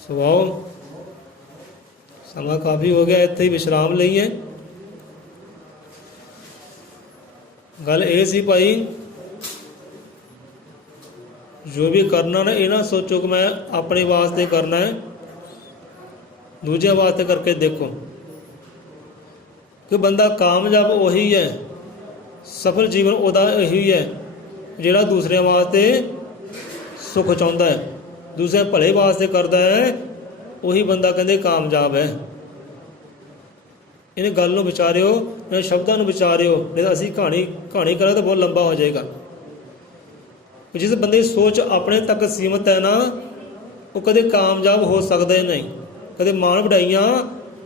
ਸੋ ਆਓ, ਸਮਾਂ ਕਾਫੀ ਹੋ ਗਿਆ, ਇੱਥੇ ਹੀ ਵਿਸ਼ਰਾਮ ਲਈਏ। ਗੱਲ ਇਹ ਸੀ ਭਾਈ, ਜੋ ਵੀ ਕਰਨਾ ਨਾ ਇਹ ਨਾ ਸੋਚੋ ਕਿ ਮੈਂ ਆਪਣੇ ਵਾਸਤੇ ਕਰਨਾ ਹੈ, ਦੂਜਿਆਂ ਵਾਸਤੇ ਕਰਕੇ ਦੇਖੋ। ਕਿ ਬੰਦਾ ਕਾਮਯਾਬ ਉਹੀ ਹੈ, ਸਫਲ ਜੀਵਨ ਉਹਦਾ ਇਹੀ ਹੈ ਜਿਹੜਾ ਦੂਸਰਿਆਂ ਵਾਸਤੇ ਸੁੱਖ ਚਾਹੁੰਦਾ ਹੈ, ਦੂਸਰੇ ਭਲੇ ਵਾਸਤੇ ਕਰਦਾ ਹੈ। ਉਹੀ ਬੰਦਾ ਕਹਿੰਦੇ ਕਾਮਯਾਬ ਹੈ। ਇਹਨੇ ਗੱਲ ਨੂੰ ਵਿਚਾਰਿਓ, ਇਹਨਾਂ ਸ਼ਬਦਾਂ ਨੂੰ ਵਿਚਾਰਿਓ, ਨਹੀਂ ਤਾਂ ਅਸੀਂ ਕਹਾਣੀ ਕਰਾਂ ਤਾਂ ਬਹੁਤ ਲੰਬਾ ਹੋ ਜਾਏਗਾ। ਜਿਸ ਬੰਦੇ ਦੀ ਸੋਚ ਆਪਣੇ ਤੱਕ ਸੀਮਤ ਹੈ ਨਾ, ਉਹ ਕਦੇ ਕਾਮਯਾਬ ਹੋ ਸਕਦਾ ਹੀ ਨਹੀਂ, ਕਦੇ ਮਾਣ ਵਡਾਈਆਂ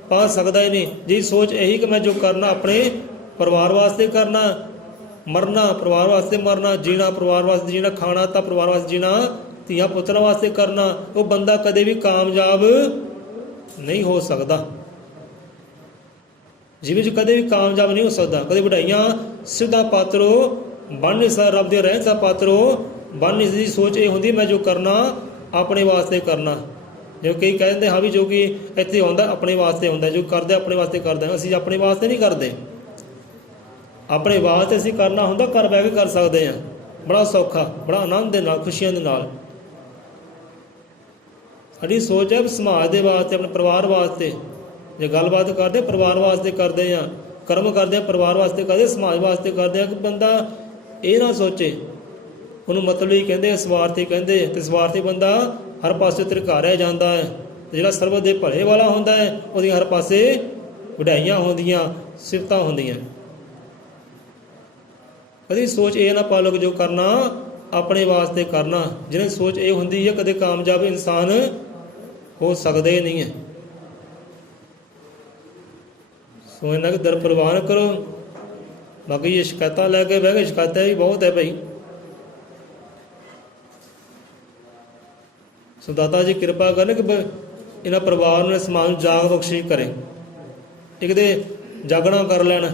ਪਾ ਸਕਦਾ ਹੀ ਨਹੀਂ। ਜੇ ਸੋਚ ਇਹੀ ਕਿ ਮੈਂ ਜੋ ਕਰਨਾ ਆਪਣੇ ਪਰਿਵਾਰ ਵਾਸਤੇ ਕਰਨਾ, ਮਰਨਾ ਪਰਿਵਾਰ ਵਾਸਤੇ ਮਰਨਾ, ਜੀਣਾ ਪਰਿਵਾਰ ਵਾਸਤੇ ਜੀਣਾ, ਖਾਣਾ ਤਾਂ ਪਰਿਵਾਰ ਵਾਸਤੇ ਜੀਣਾ, ਧੀਆਂ ਪੁੱਤਰਾਂ ਵਾਸਤੇ ਕਰਨਾ, ਉਹ ਬੰਦਾ ਕਦੇ ਵੀ ਕਾਮਯਾਬ ਨਹੀਂ ਹੋ ਸਕਦਾ। ਜੀਵਨ 'ਚ ਕਦੇ ਵੀ ਕਾਮਯਾਬ ਨਹੀਂ ਹੋ ਸਕਦਾ। ਕਦੇ ਵਡਾਈਆਂ ਸਿੱਧਾ ਪਾਤਰੋ ਬਣ ਨਹੀਂ ਸਕਦਾ, ਰੱਬ ਦੇ ਰਹਿਣ ਦਾ ਪਾਤਰੋ ਬਣ ਨਹੀਂ ਸਕਦੀ। ਸੋਚ ਇਹ ਹੁੰਦੀ ਮੈਂ ਜੋ ਕਰਨਾ ਆਪਣੇ ਵਾਸਤੇ ਕਰਨਾ। ਜੋ ਕਈ ਕਹਿੰਦੇ ਹਾਂ ਵੀ ਜੋ ਕਿ ਇੱਥੇ ਆਉਂਦਾ ਆਪਣੇ ਵਾਸਤੇ ਆਉਂਦਾ, ਜੋ ਕਰਦੇ ਆਪਣੇ ਵਾਸਤੇ ਕਰਦੇ। ਅਸੀਂ ਆਪਣੇ ਵਾਸਤੇ ਨਹੀਂ ਕਰਦੇ, ਆਪਣੇ ਵਾਸਤੇ ਅਸੀਂ ਕਰਨਾ ਹੁੰਦਾ ਘਰ ਬਹਿ ਕੇ ਕਰ ਸਕਦੇ ਹਾਂ, ਬੜਾ ਸੌਖਾ, ਬੜਾ ਆਨੰਦ ਦੇ ਨਾਲ, ਖੁਸ਼ੀਆਂ ਦੇ ਨਾਲ। ਸਾਡੀ ਸੋਚ ਹੈ ਸਮਾਜ ਦੇ ਵਾਸਤੇ, ਆਪਣੇ ਪਰਿਵਾਰ ਵਾਸਤੇ। ਜੇ ਗੱਲਬਾਤ ਕਰਦੇ ਪਰਿਵਾਰ ਵਾਸਤੇ ਕਰਦੇ ਹਾਂ, ਕਰਮ ਕਰਦੇ ਹਾਂ ਪਰਿਵਾਰ ਵਾਸਤੇ ਕਰਦੇ, ਸਮਾਜ ਵਾਸਤੇ ਕਰਦੇ ਹਾਂ। ਕਿ ਬੰਦਾ ਇਹ ਨਾ ਸੋਚੇ, ਉਹਨੂੰ ਮਤਲਬੀ ਕਹਿੰਦੇ, ਸਵਾਰਥੀ ਕਹਿੰਦੇ। ਅਤੇ ਸਵਾਰਥੀ ਬੰਦਾ ਹਰ ਪਾਸੇ ਧਰਕਾਰਿਆ ਜਾਂਦਾ ਹੈ। ਅਤੇ ਜਿਹੜਾ ਸਰਬ ਦੇ ਭਲੇ ਵਾਲਾ ਹੁੰਦਾ ਹੈ, ਉਹਦੀਆਂ ਹਰ ਪਾਸੇ ਵਡਾਈਆਂ ਹੁੰਦੀਆਂ, ਸਿਫਤਾਂ ਹੁੰਦੀਆਂ। ਕਦੀ ਸੋਚ ਇਹ ਨਾ ਪਾ ਲਓ ਕਿ ਜੋ ਕਰਨਾ ਆਪਣੇ ਵਾਸਤੇ ਕਰਨਾ। ਜਿਹਨੇ ਸੋਚ ਇਹ ਹੁੰਦੀ ਹੈ ਕਦੇ ਕਾਮਯਾਬ ਇਨਸਾਨ ਹੋ ਸਕਦਾ ਹੀ ਨਹੀਂ ਹੈ। ਸੋ ਇਹਨਾਂ ਕਿ ਦਰ ਪ੍ਰਵਾਨ ਕਰੋ। ਬਾਕੀ ਇਹ ਸ਼ਿਕਾਇਤਾਂ ਲੈ ਕੇ ਬਹਿ ਗਏ, ਸ਼ਿਕਾਇਤਾਂ ਵੀ ਬਹੁਤ ਹੈ ਭਾਈ। ਸੋ ਦਾਤਾ ਜੀ ਕਿਰਪਾ ਕਰਨ ਕਿ ਇਹਨਾਂ ਪਰਿਵਾਰ ਨੂੰ ਸਮਾਨ ਜਾਗ ਬਖਸ਼ਿਸ਼ ਕਰੇ। ਇੱਕ ਦੇ ਜਾਗਣਾ ਕਰ ਲੈਣ,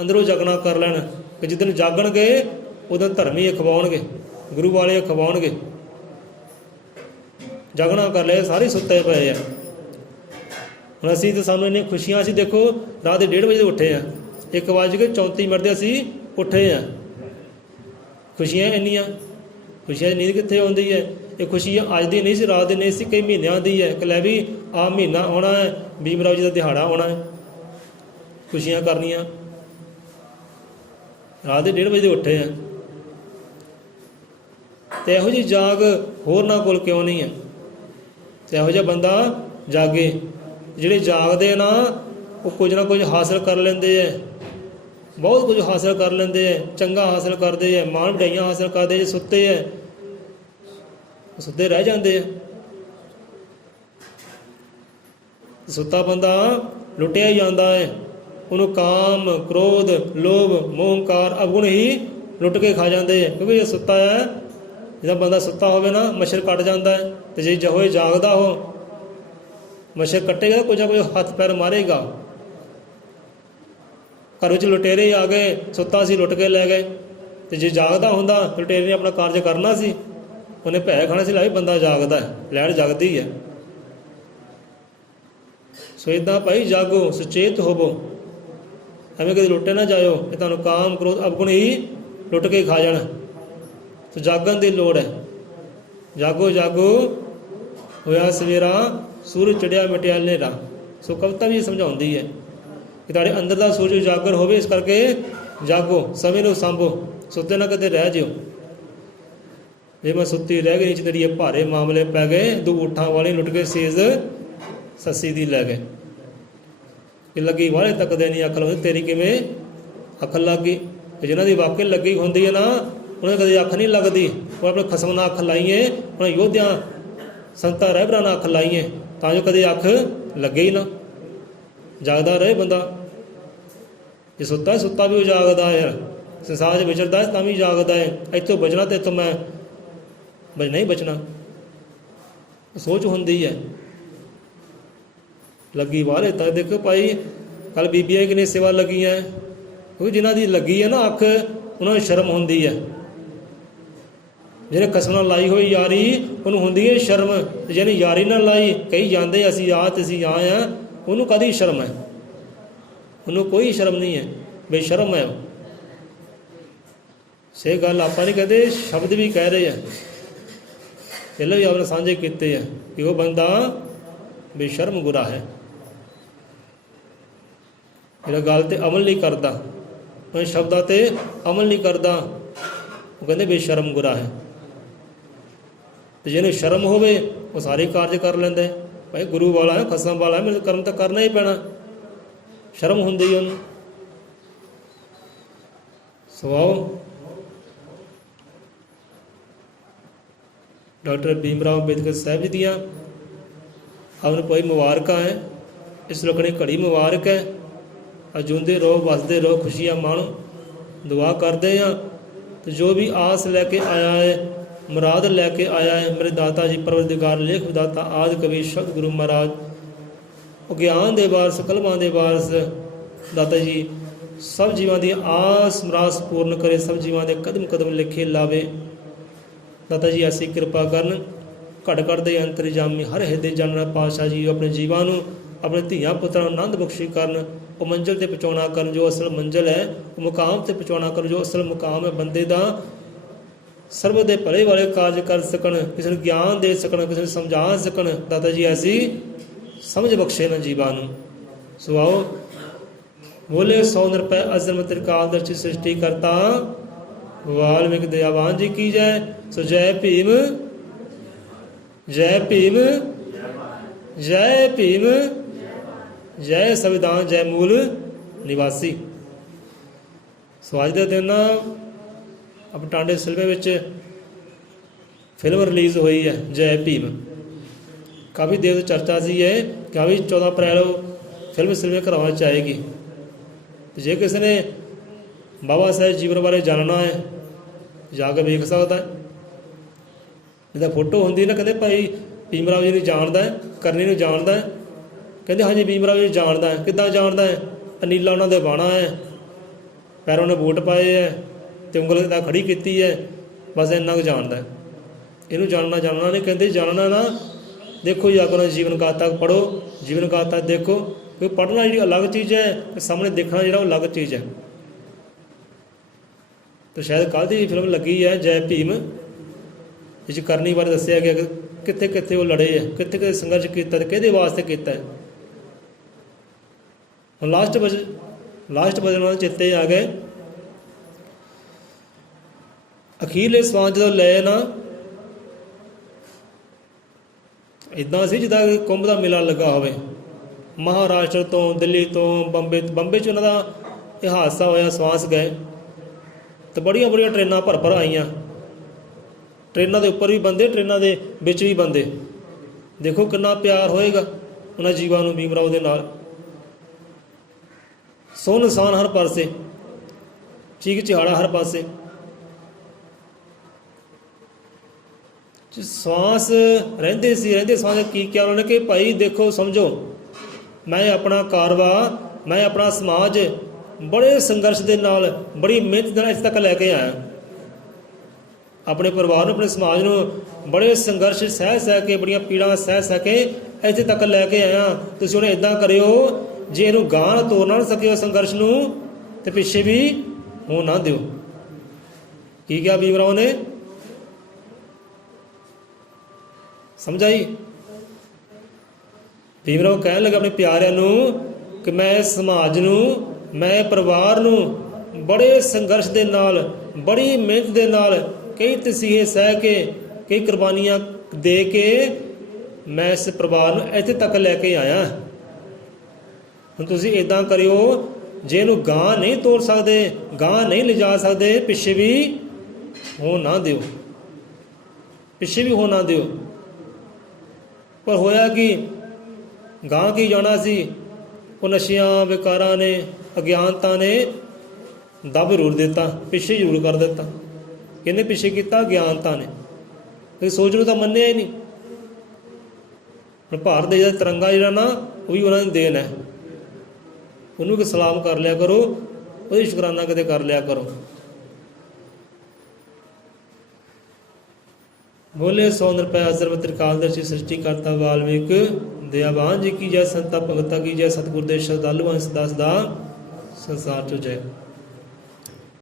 ਅੰਦਰੋਂ ਜਾਗਣਾ ਕਰ ਲੈਣ ਕਿ ਜਿੱਦਣ ਜਾਗਣਗੇ ਉਦੋਂ ਧਰਮੀ ਅਖਵਾਉਣਗੇ, ਗੁਰੂ ਵਾਲੇ ਅਖਵਾਉਣਗੇ। ਜਾਗਣਾ ਕਰ ਲਿਆ, ਸਾਰੇ ਸੁੱਤੇ ਪਏ ਆ। ਹੁਣ ਅਸੀਂ ਤਾਂ ਸਾਨੂੰ ਇੰਨੀਆਂ ਖੁਸ਼ੀਆਂ, ਅਸੀਂ ਦੇਖੋ ਰਾਤ ਦੇ 1:30 ਵਜੇ ਉੱਠੇ ਹਾਂ, 1:34 ਦੇ ਅਸੀਂ ਉੱਠੇ ਹਾਂ। ਖੁਸ਼ੀਆਂ ਇੰਨੀਆਂ, ਖੁਸ਼ੀਆਂ ਦੀ ਨੀਂਦ ਕਿੱਥੇ ਆਉਂਦੀ ਹੈ। ਇਹ ਖੁਸ਼ੀ ਅੱਜ ਦੀ ਨਹੀਂ ਸੀ, ਰਾਤ ਦੀ ਨਹੀਂ ਸੀ, ਕਈ ਮਹੀਨਿਆਂ ਦੀ ਹੈ। ਕਿ ਲੈ ਵੀ ਆਹ ਮਹੀਨਾ ਆਉਣਾ ਹੈ, ਭੀਮ ਰਾਓ ਜੀ ਦਾ ਦਿਹਾੜਾ ਆਉਣਾ ਹੈ, ਖੁਸ਼ੀਆਂ ਕਰਨੀਆਂ। ਰਾਤ ਦੇ 1:30 ਵਜੇ ਉੱਠੇ ਆ। ਅਤੇ ਇਹੋ ਜਿਹੀ ਜਾਗ ਹੋਰਨਾਂ ਕੋਲ ਕਿਉਂ ਨਹੀਂ ਹੈ। ਅਤੇ ਇਹੋ ਜਿਹਾ ਬੰਦਾ ਜਾਗੇ। ਜਿਹੜੇ ਜਾਗਦੇ ਨਾ ਉਹ ਕੁਝ ਨਾ ਕੁਝ ਹਾਸਲ ਕਰ ਲੈਂਦੇ ਹੈ, ਬਹੁਤ ਕੁਝ ਹਾਸਲ ਕਰ ਲੈਂਦੇ ਹੈ, ਚੰਗਾ ਹਾਸਲ ਕਰਦੇ ਹੈ, ਮਾਣ ਵਡਾਈਆਂ ਹਾਸਲ ਕਰਦੇ। ਜੇ ਸੁੱਤੇ ਹੈ ਸੁੱਤੇ ਰਹਿ ਜਾਂਦੇ ਹੈ। ਸੁੱਤਾ ਬੰਦਾ ਲੁੱਟਿਆ ਹੀ ਜਾਂਦਾ ਹੈ, ਉਹਨੂੰ ਕਾਮ, ਕ੍ਰੋਧ, ਲੋਭ, ਮੋਹ, ਹੰਕਾਰ, ਅਵਗੁਣ ਹੀ ਲੁੱਟ ਕੇ ਖਾ ਜਾਂਦੇ ਹੈ। ਕਿਉਂਕਿ ਜੇ ਸੁੱਤਾ ਹੈ, ਜਦੋਂ ਬੰਦਾ ਸੁੱਤਾ ਹੋਵੇ ਨਾ ਮੱਛਰ ਕੱਟ ਜਾਂਦਾ ਹੈ, ਅਤੇ ਜੇ ਹੋਏ ਜਾਗਦਾ ਹੋ ਮੱਛਰ ਕੱਟੇਗਾ, ਕੁਝ ਨਾ ਕੁਝ ਹੱਥ ਪੈਰ ਮਾਰੇਗਾ। ਘਰ ਵਿੱਚ ਲੁਟੇਰੇ ਆ ਗਏ, ਸੁੱਤਾ ਸੀ ਲੁੱਟ ਕੇ ਲੈ ਗਏ, ਅਤੇ ਜੇ ਜਾਗਦਾ ਹੁੰਦਾ ਲੁਟੇਰੇ ਨੇ ਆਪਣਾ ਕਾਰਜ ਕਰਨਾ ਸੀ, ਉਹਨੇ ਭੈ ਖਾਣਾ ਸੀ, ਲੈ ਬੰਦਾ ਜਾਗਦਾ ਹੈ, ਲੈਣ ਜਾਗਦੀ ਹੈ। ਸੋ ਇੱਦਾਂ ਭਾਈ ਜਾਗੋ, ਸੁਚੇਤ ਹੋਵੋ, ਐਵੇਂ ਕਦੇ ਲੁੱਟੇ ਨਾ ਜਾਇਓ, ਇਹ ਤੁਹਾਨੂੰ ਕਾਮ, ਕ੍ਰੋਧ, ਅਵਗੁਣ ਹੀ ਲੁੱਟ ਕੇ ਖਾ ਜਾਣਾ। ਸੋ ਜਾਗਣ ਦੀ ਲੋੜ ਹੈ। ਜਾਗੋ ਜਾਗੋ ਹੋਇਆ ਸਵੇਰਾ, ਸੂਰਜ ਚੜ੍ਹਿਆ ਮਿਟਿਆ ਹਨੇਰਾ। ਸੋ ਕਵਿਤਾ ਵੀ ਸਮਝਾਉਂਦੀ ਹੈ ਕਿ ਤੁਹਾਡੇ ਅੰਦਰ ਦਾ ਸੂਰਜ ਉਜਾਗਰ ਹੋਵੇ, ਇਸ ਕਰਕੇ ਜਾਗੋ, ਸਮੇਂ ਨੂੰ ਸਾਂਭੋ, ਸੁੱਤੇ ਨਾ ਕਦੇ ਰਹਿ ਜਿਓ। ਜੇ ਮੈਂ ਸੁੱਤੀ ਰਹਿ ਗਈ, ਨੀਚ ਤੇਰੀ ਭਾਰੇ ਮਾਮਲੇ ਪੈ ਗਏ, ਦੋ ਊਠਾਂ ਵਾਲੇ ਲੁੱਟ ਕੇ ਸੇਜ ਸੱਸੀ ਦੀ ਲੈ ਗਏ। ਕਿ ਲੱਗੀ ਵਾਲੇ ਤੱਕਦੇ ਨਹੀਂ ਅਕਲ ਹੁੰਦੀ, ਤੇਰੀ ਕਿਵੇਂ ਅੱਖ ਲੱਗ ਗਈ। ਜਿਹਨਾਂ ਦੀ ਵਾਕਈ ਲੱਗੀ ਹੁੰਦੀ ਹੈ ਨਾ, ਉਹਨਾਂ ਕਦੇ ਅੱਖ ਨਹੀਂ ਲੱਗਦੀ। ਉਹ ਆਪਣੇ ਖਸਮ ਨਾਲ ਅੱਖ ਲਾਈਏ, ਉਹਨਾਂ ਯੋਧਿਆਂ ਸੰਤਾਂ ਰਹਿਬਰਾਂ ਨਾਲ ਅੱਖ ਲਾਈਏ, ਤਾਂ ਜੋ ਕਦੇ ਅੱਖ ਲੱਗੇ ਹੀ ਨਾ। ਜਾਗਦਾ ਰਹੇ ਬੰਦਾ। ਜੇ ਸੁੱਤਾ ਸੁੱਤਾ ਵੀ ਉਹ ਜਾਗਦਾ ਹੈ, ਸੰਸਾਰ 'ਚ ਵਿਚਰਦਾ ਤਾਂ ਵੀ ਜਾਗਦਾ ਹੈ। ਇੱਥੋਂ ਬਚਣਾ ਤੇ ਇੱਥੋਂ ਮੈਂ ਨਹੀਂ ਬਚਣਾ, ਸੋਚ ਹੁੰਦੀ ਹੈ। ਲੱਗੀ ਵਾਲੇ ਤਾਂ ਦੇਖੋ ਭਾਈ, ਕੱਲ੍ਹ ਬੀਬੀਆਂ ਕਿੰਨੀ ਸੇਵਾ ਲੱਗੀਆਂ, ਕਿਉਂਕਿ ਜਿਨ੍ਹਾਂ ਦੀ ਲੱਗੀ ਹੈ ਨਾ ਅੱਖ, ਉਹਨਾਂ ਨੂੰ ਸ਼ਰਮ ਹੁੰਦੀ ਹੈ। ਜਿਹਨੇ ਕਸਮ ਨਾਲ ਲਾਈ ਹੋਈ ਯਾਰੀ, ਉਹਨੂੰ ਹੁੰਦੀ ਹੈ ਸ਼ਰਮ। ਅਤੇ ਜਿਹਨੇ ਯਾਰੀ ਨਾਲ ਲਾਈ, ਕਈ ਜਾਂਦੇ ਅਸੀਂ ਆ ਤੇ ਅਸੀਂ ਆ ਹਾਂ, ਉਹਨੂੰ ਕਾਹਦੀ ਸ਼ਰਮ ਹੈ? ਉਹਨੂੰ ਕੋਈ ਸ਼ਰਮ ਨਹੀਂ ਹੈ, ਬੇਸ਼ਰਮ ਹੈ ਉਹ। ਸੇ ਗੱਲ ਆਪਾਂ ਨਹੀਂ ਕਹਿੰਦੇ, ਸ਼ਬਦ ਵੀ ਕਹਿ ਰਹੇ ਆ, ਪਹਿਲਾਂ ਵੀ ਆਪਣੇ ਸਾਂਝੇ ਕੀਤੇ ਆ ਕਿ ਉਹ ਬੰਦਾ ਬੇਸ਼ਰਮ ਗੁਰਾ ਹੈ, ਜਿਹੜਾ ਗੱਲ 'ਤੇ ਅਮਲ ਨਹੀਂ ਕਰਦਾ, ਉਹ ਸ਼ਬਦਾਂ 'ਤੇ ਅਮਲ ਨਹੀਂ ਕਰਦਾ, ਉਹ ਕਹਿੰਦੇ ਬੇਸ਼ਰਮ ਗੁਰਾ ਹੈ। ਅਤੇ ਜਿਹਨੂੰ ਸ਼ਰਮ ਹੋਵੇ ਉਹ ਸਾਰੇ ਕਾਰਜ ਕਰ ਲੈਂਦਾ। ਭਾਈ ਗੁਰੂ ਵਾਲਾ ਹੈ, ਖਸਮ ਵਾਲਾ ਹੈ, ਮੈਨੂੰ ਕਰਮ ਤਾਂ ਕਰਨਾ ਹੀ ਪੈਣਾ। ਸ਼ਰਮ ਹੁੰਦੀ ਉਹਨੂੰ। ਸੁਭਾਓ ਡਾਕਟਰ ਭੀਮ ਰਾਓ ਅੰਬੇਦਕਰ ਸਾਹਿਬ ਜੀ ਦੀਆਂ ਆਪ ਨੂੰ ਕੋਈ ਮੁਬਾਰਕਾਂ ਹੈ। ਇਸ ਲੋਕਾਂ ਦੀ ਘੜੀ ਮੁਬਾਰਕ ਹੈ। ਜਿਉਂਦੇ ਰਹੋ, ਵਸਦੇ ਰਹੋ, ਖੁਸ਼ੀਆਂ ਮਾਣੋ। ਦੁਆ ਕਰਦੇ ਹਾਂ ਅਤੇ ਜੋ ਵੀ ਆਸ ਲੈ ਕੇ ਆਇਆ ਹੈ, ਮੁਰਾਦ ਲੈ ਕੇ ਆਇਆ ਹੈ, ਮੇਰੇ ਦਾਤਾ ਜੀ ਪਰਵਰਦਿਗਾਰ ਲੇਖ ਵਿਦਾਤਾ ਆਦਿ ਕਵੀ ਸ਼ਬਦ ਗੁਰੂ ਮਹਾਰਾਜ, ਉਹ ਗਿਆਨ ਦੇ ਵਾਰਸ, ਕਲਮਾਂ ਦੇ ਵਾਰਸ ਦਾਤਾ ਜੀ ਸਭ ਜੀਵਾਂ ਦੀ ਆਸ ਮੁਰਾਦ ਪੂਰਨ ਕਰੇ, ਸਭ ਜੀਵਾਂ ਦੇ ਕਦਮ ਕਦਮ ਲਿਖੇ ਲਾਵੇ। ਦਾਤਾ ਜੀ ਐਸੀ ਕਿਰਪਾ ਕਰਨ। ਘੜ ਘੜ ਦੇ ਅੰਤਰਜਾਮੀ ਹਰ ਹਿਰਦੇ ਜਾਣਨਾ ਪਾਤਸ਼ਾਹ ਜੀ ਆਪਣੇ ਜੀਵਾਂ ਨੂੰ, ਆਪਣੇ ਧੀਆਂ ਪੁੱਤਰਾਂ ਨੂੰ ਆਨੰਦ ਬਖਸ਼ੀ ਕਰਨ। ਉਹ ਮੰਜ਼ਿਲ 'ਤੇ ਪਹੁੰਚਾਉਣਾ ਕਰਨ ਜੋ ਅਸਲ ਮੰਜ਼ਿਲ ਹੈ, ਉਹ ਮੁਕਾਮ 'ਤੇ ਪਹੁੰਚਾਉਣਾ ਕਰਨ ਜੋ ਅਸਲ ਮੁਕਾਮ ਹੈ ਬੰਦੇ ਦਾ। ਸਰਬ ਦੇ ਭਲੇ ਵਾਲੇ ਕਾਰਜ ਕਰ ਸਕਣ, ਕਿਸੇ ਨੂੰ ਗਿਆਨ ਦੇ ਸਕਣ, ਕਿਸੇ ਨੂੰ ਸਮਝਾ ਸਕਣ। ਦਾਤਾ ਜੀ ਐਸੀ ਸਮਝ ਬਖਸ਼ੇ ਨਾ ਜੀਵਾਂ ਨੂੰ। ਸੋ ਆਓ ਬੋਲੇ 100 ਰੁਪਏ ਅਜ਼ਮ ਤ੍ਰਿਕਾਲ ਦਰਸ਼ੀ ਸ੍ਰਿਸ਼ਟੀ ਕਰਤਾ ਵਾਲਮੀਕ ਦਇਆਵਾਨ ਜੀ ਕੀ ਜੈ। ਸੋ ਜੈ ਭੀਮ, ਜੈ ਭੀਮ, ਜੈ ਭੀਮ, ਜੈ ਸੰਵਿਧਾਨ, ਜੈ ਮੂਲ ਨਿਵਾਸੀ। ਸੋ ਅੱਜ ਦੇ ਦਿਨ ਬਟਾਂਡੇ ਸਿਲਵੇ ਵਿੱਚ ਫਿਲਮ ਰਿਲੀਜ਼ ਹੋਈ ਹੈ ਜੈ ਭੀਮ। ਕਾਫੀ ਦੇਰ ਤੋਂ ਚਰਚਾ ਸੀ ਇਹ ਕਿ ਵੀ 14 ਅਪ੍ਰੈਲ ਫਿਲਮ ਸਿਲਵੇ ਘਰਾਂ 'ਚ ਆਏਗੀ। ਅਤੇ ਜੇ ਕਿਸੇ ਨੇ ਬਾਬਾ ਸਾਹਿਬ ਜੀਵਨ ਬਾਰੇ ਜਾਣਨਾ ਹੈ ਜਾ ਕੇ ਵੇਖ ਸਕਦਾ। ਜਿਹਦਾ ਫੋਟੋ ਹੁੰਦੀ ਨਾ, ਕਹਿੰਦੇ ਭਾਈ ਭੀਮ ਰਾਓ ਜੀ ਨੂੰ ਜਾਣਦਾ ਹੈ, ਕਰਨੀ ਨੂੰ ਜਾਣਦਾ ਹੈ। ਕਹਿੰਦੇ ਹਾਂਜੀ ਭੀਮ ਰਾਓ ਜੀ ਜਾਣਦਾ ਹੈ। ਕਿੱਦਾਂ ਜਾਣਦਾ ਹੈ? ਅਨੀਲਾ ਉਹਨਾਂ ਦੇ ਬਾਣਾ ਹੈ, ਪੈਰਾਂ ਉਹਨੇ ਬੂਟ ਪਾਏ ਹੈ ਅਤੇ ਉਂਗਲ ਕਿੱਦਾਂ ਖੜੀ ਕੀਤੀ ਹੈ, ਬਸ ਇੰਨਾ ਕੁ ਜਾਣਦਾ। ਇਹਨੂੰ ਜਾਣਨਾ ਨਹੀਂ। ਕਹਿੰਦੇ ਜਾਣਨਾ ਨਾ, ਦੇਖੋ ਜਾ ਕੇ ਉਹਨਾਂ ਦੀ ਜੀਵਨ ਗਾਥਾ ਪੜ੍ਹੋ, ਜੀਵਨ ਗਾਥਾ ਦੇਖੋ। ਕਿਉਂਕਿ ਪੜ੍ਹਨਾ ਜਿਹੜੀ ਅਲੱਗ ਚੀਜ਼ ਹੈ ਅਤੇ ਸਾਹਮਣੇ ਦੇਖਣਾ ਜਿਹੜਾ ਉਹ ਅਲੱਗ ਚੀਜ਼ ਹੈ। ਤਾਂ ਸ਼ਾਇਦ ਕੱਲ੍ਹ ਦੀ ਫਿਲਮ ਲੱਗੀ ਹੈ ਜੈ ਭੀਮ, ਇਸ 'ਚ ਕਰਨੀ ਬਾਰੇ ਦੱਸਿਆ ਗਿਆ ਕਿ ਕਿੱਥੇ ਕਿੱਥੇ ਉਹ ਲੜੇ ਹੈ, ਕਿੱਥੇ ਕਿੱਥੇ ਸੰਘਰਸ਼ ਕੀਤਾ ਅਤੇ ਕਿਹਦੇ ਵਾਸਤੇ ਕੀਤਾ ਹੈ। ਹੁਣ ਲਾਸਟ ਵਜਨ ਉਹਨਾਂ ਦੇ ਚੇਤੇ ਆ ਗਏ। ਅਖੀਰਲੇ ਸਵਾਲ ਜਦੋਂ ਲਏ ਨਾ, ਇੱਦਾਂ ਸੀ ਜਿੱਦਾਂ ਕੁੰਭ ਦਾ ਮੇਲਾ ਲੱਗਾ ਹੋਵੇ। ਮਹਾਰਾਸ਼ਟਰ ਤੋਂ, ਦਿੱਲੀ ਤੋਂ, ਬੰਬੇ 'ਚ ਉਹਨਾਂ ਦਾ ਇਹ ਹਾਦਸਾ ਹੋਇਆ, ਸਵਾਸ ਗਏ। ਤੇ ਬੜੀਆਂ ਬੜੀਆਂ ਟ੍ਰੇਨਾਂ ਭਰ ਭਰ ਆਈਆਂ, ਟ੍ਰੇਨਾਂ ਦੇ ਉੱਪਰ ਵੀ ਬੰਦੇ, ਟ੍ਰੇਨਾਂ ਦੇ ਵਿੱਚ ਵੀ ਬੰਦੇ। ਦੇਖੋ ਕਿੰਨਾ ਪਿਆਰ ਹੋਏਗਾ ਉਹਨਾਂ ਜੀਵਾਂ ਨੂੰ ਭੀਮ ਰਾਓ ਦੇ ਨਾਲ। ਸੁੰਨਸਾਨ ਹਰ ਪਾਸੇ, ਚੀਕ ਚਿਹਾੜਾ ਹਰ ਪਾਸੇ। ਸਵਾਸ ਰਹਿੰਦੇ ਸੀ, ਰਹਿੰਦੇ ਸਵਾਸ ਕੀ ਕਿਹਾ ਉਹਨਾਂ ਨੇ ਕਿ ਭਾਈ ਦੇਖੋ, ਸਮਝੋ, ਮੈਂ ਆਪਣਾ ਕਾਰਵਾ, ਮੈਂ ਆਪਣਾ ਸਮਾਜ ਬੜੇ ਸੰਘਰਸ਼ ਦੇ ਨਾਲ, ਬੜੀ ਮਿਹਨਤ ਦੇ ਨਾਲ ਇੱਥੇ ਤੱਕ ਲੈ ਕੇ ਆਇਆ। ਆਪਣੇ ਪਰਿਵਾਰ ਨੂੰ, ਆਪਣੇ ਸਮਾਜ ਨੂੰ ਬੜੇ ਸੰਘਰਸ਼ ਸਹਿ ਕੇ, ਬੜੀਆਂ ਪੀੜਾਂ ਸਹਿ ਕੇ ਇੱਥੇ ਤੱਕ ਲੈ ਕੇ ਆਇਆ। ਤੁਸੀਂ ਉਹਨੇ ਇੱਦਾਂ ਕਰਿਓ, ਜੇ ਇਹਨੂੰ ਗਾਂਹ ਤੋੜ ਨਾ ਸਕਿਓ ਸੰਘਰਸ਼ ਨੂੰ, ਤੇ ਪਿੱਛੇ ਵੀ ਹੋ ਨਾ ਦਿਓ। ਕੀ ਕਿਹਾ ਭੀਮ ਰਾਓ ਨੇ? ਸਮਝਾਈ? ਭੀਮ ਰਾਓ ਕਹਿਣ ਲੱਗਾ ਆਪਣੇ ਪਿਆਰਿਆਂ ਨੂੰ ਕਿ ਮੈਂ ਸਮਾਜ ਨੂੰ, ਮੈਂ ਪਰਿਵਾਰ ਨੂੰ ਬੜੇ ਸੰਘਰਸ਼ ਦੇ ਨਾਲ, ਬੜੀ ਮਿਹਨਤ ਦੇ ਨਾਲ, ਕਈ ਤਸੀਹੇ ਸਹਿ ਕੇ, ਕਈ ਕੁਰਬਾਨੀਆਂ ਦੇ ਕੇ ਮੈਂ ਇਸ ਪਰਿਵਾਰ ਨੂੰ ਇੱਥੇ ਤੱਕ ਲੈ ਕੇ ਆਇਆ। ਹੁਣ ਤੁਸੀਂ ਇੱਦਾਂ ਕਰਿਓ, ਜੇ ਇਹਨੂੰ ਗਾਂਹ ਨਹੀਂ ਤੋੜ ਸਕਦੇ, ਗਾਂਹ ਨਹੀਂ ਲਿਜਾ ਸਕਦੇ, ਪਿੱਛੇ ਵੀ ਹੋ ਨਾ ਦਿਓ, ਪਿੱਛੇ ਵੀ ਹੋ ਨਾ ਦਿਓ। ਪਰ ਹੋਇਆ ਕਿ ਗਾਂਹ ਕੀ ਜਾਣਾ ਸੀ, ਉਹ ਨਸ਼ਿਆਂ, ਵਿਕਾਰਾਂ ਨੇ, ਅਗਿਆਨਤਾ ਨੇ ਦੱਬ ਜ਼ਰੂਰ ਦਿੱਤਾ, ਪਿੱਛੇ ਜ਼ਰੂਰ ਕਰ ਦਿੱਤਾ। ਕਿਹਨੇ ਪਿੱਛੇ ਕੀਤਾ? ਗਿਆਨਤਾ ਨੇ। ਇਹ ਸੋਚ ਨੂੰ ਤਾਂ ਮੰਨਿਆ ਹੀ ਨਹੀਂ। ਹੁਣ ਭਾਰਤ ਦੇਸ਼ ਦਾ ਤਿਰੰਗਾ ਜਿਹੜਾ ਨਾ, ਉਹ ਵੀ ਉਹਨਾਂ ਦੀ ਦੇਣ ਹੈ। ਉਹਨੂੰ ਕਿ ਸਲਾਮ ਕਰ ਲਿਆ ਕਰੋ, ਉਹਦੀ ਸ਼ੁਕਰਾਨਾ ਕਦੇ ਕਰ ਲਿਆ ਕਰੋ। ਬੋਲੇ ਸੋ ਨਿਰਭੈ ਸਰਬ ਤ੍ਰਿਕਾਲਦਰਸ਼ੀ ਸ੍ਰਿਸ਼ਟੀ ਕਰਤਾ ਵਾਲਮੀਕ ਦਇਆਵਾਨ ਜੀ ਕੀ ਜੈ, ਸੰਤਾਂ ਭਗਤਾਂ ਕੀ ਜੈ, ਸਤਿਗੁਰ ਦੇ ਸ਼ਰਧਾਲੂਆਂ ਸਦਾ ਸਦਾ ਸੰਸਾਰ ਚੋ ਜੈ।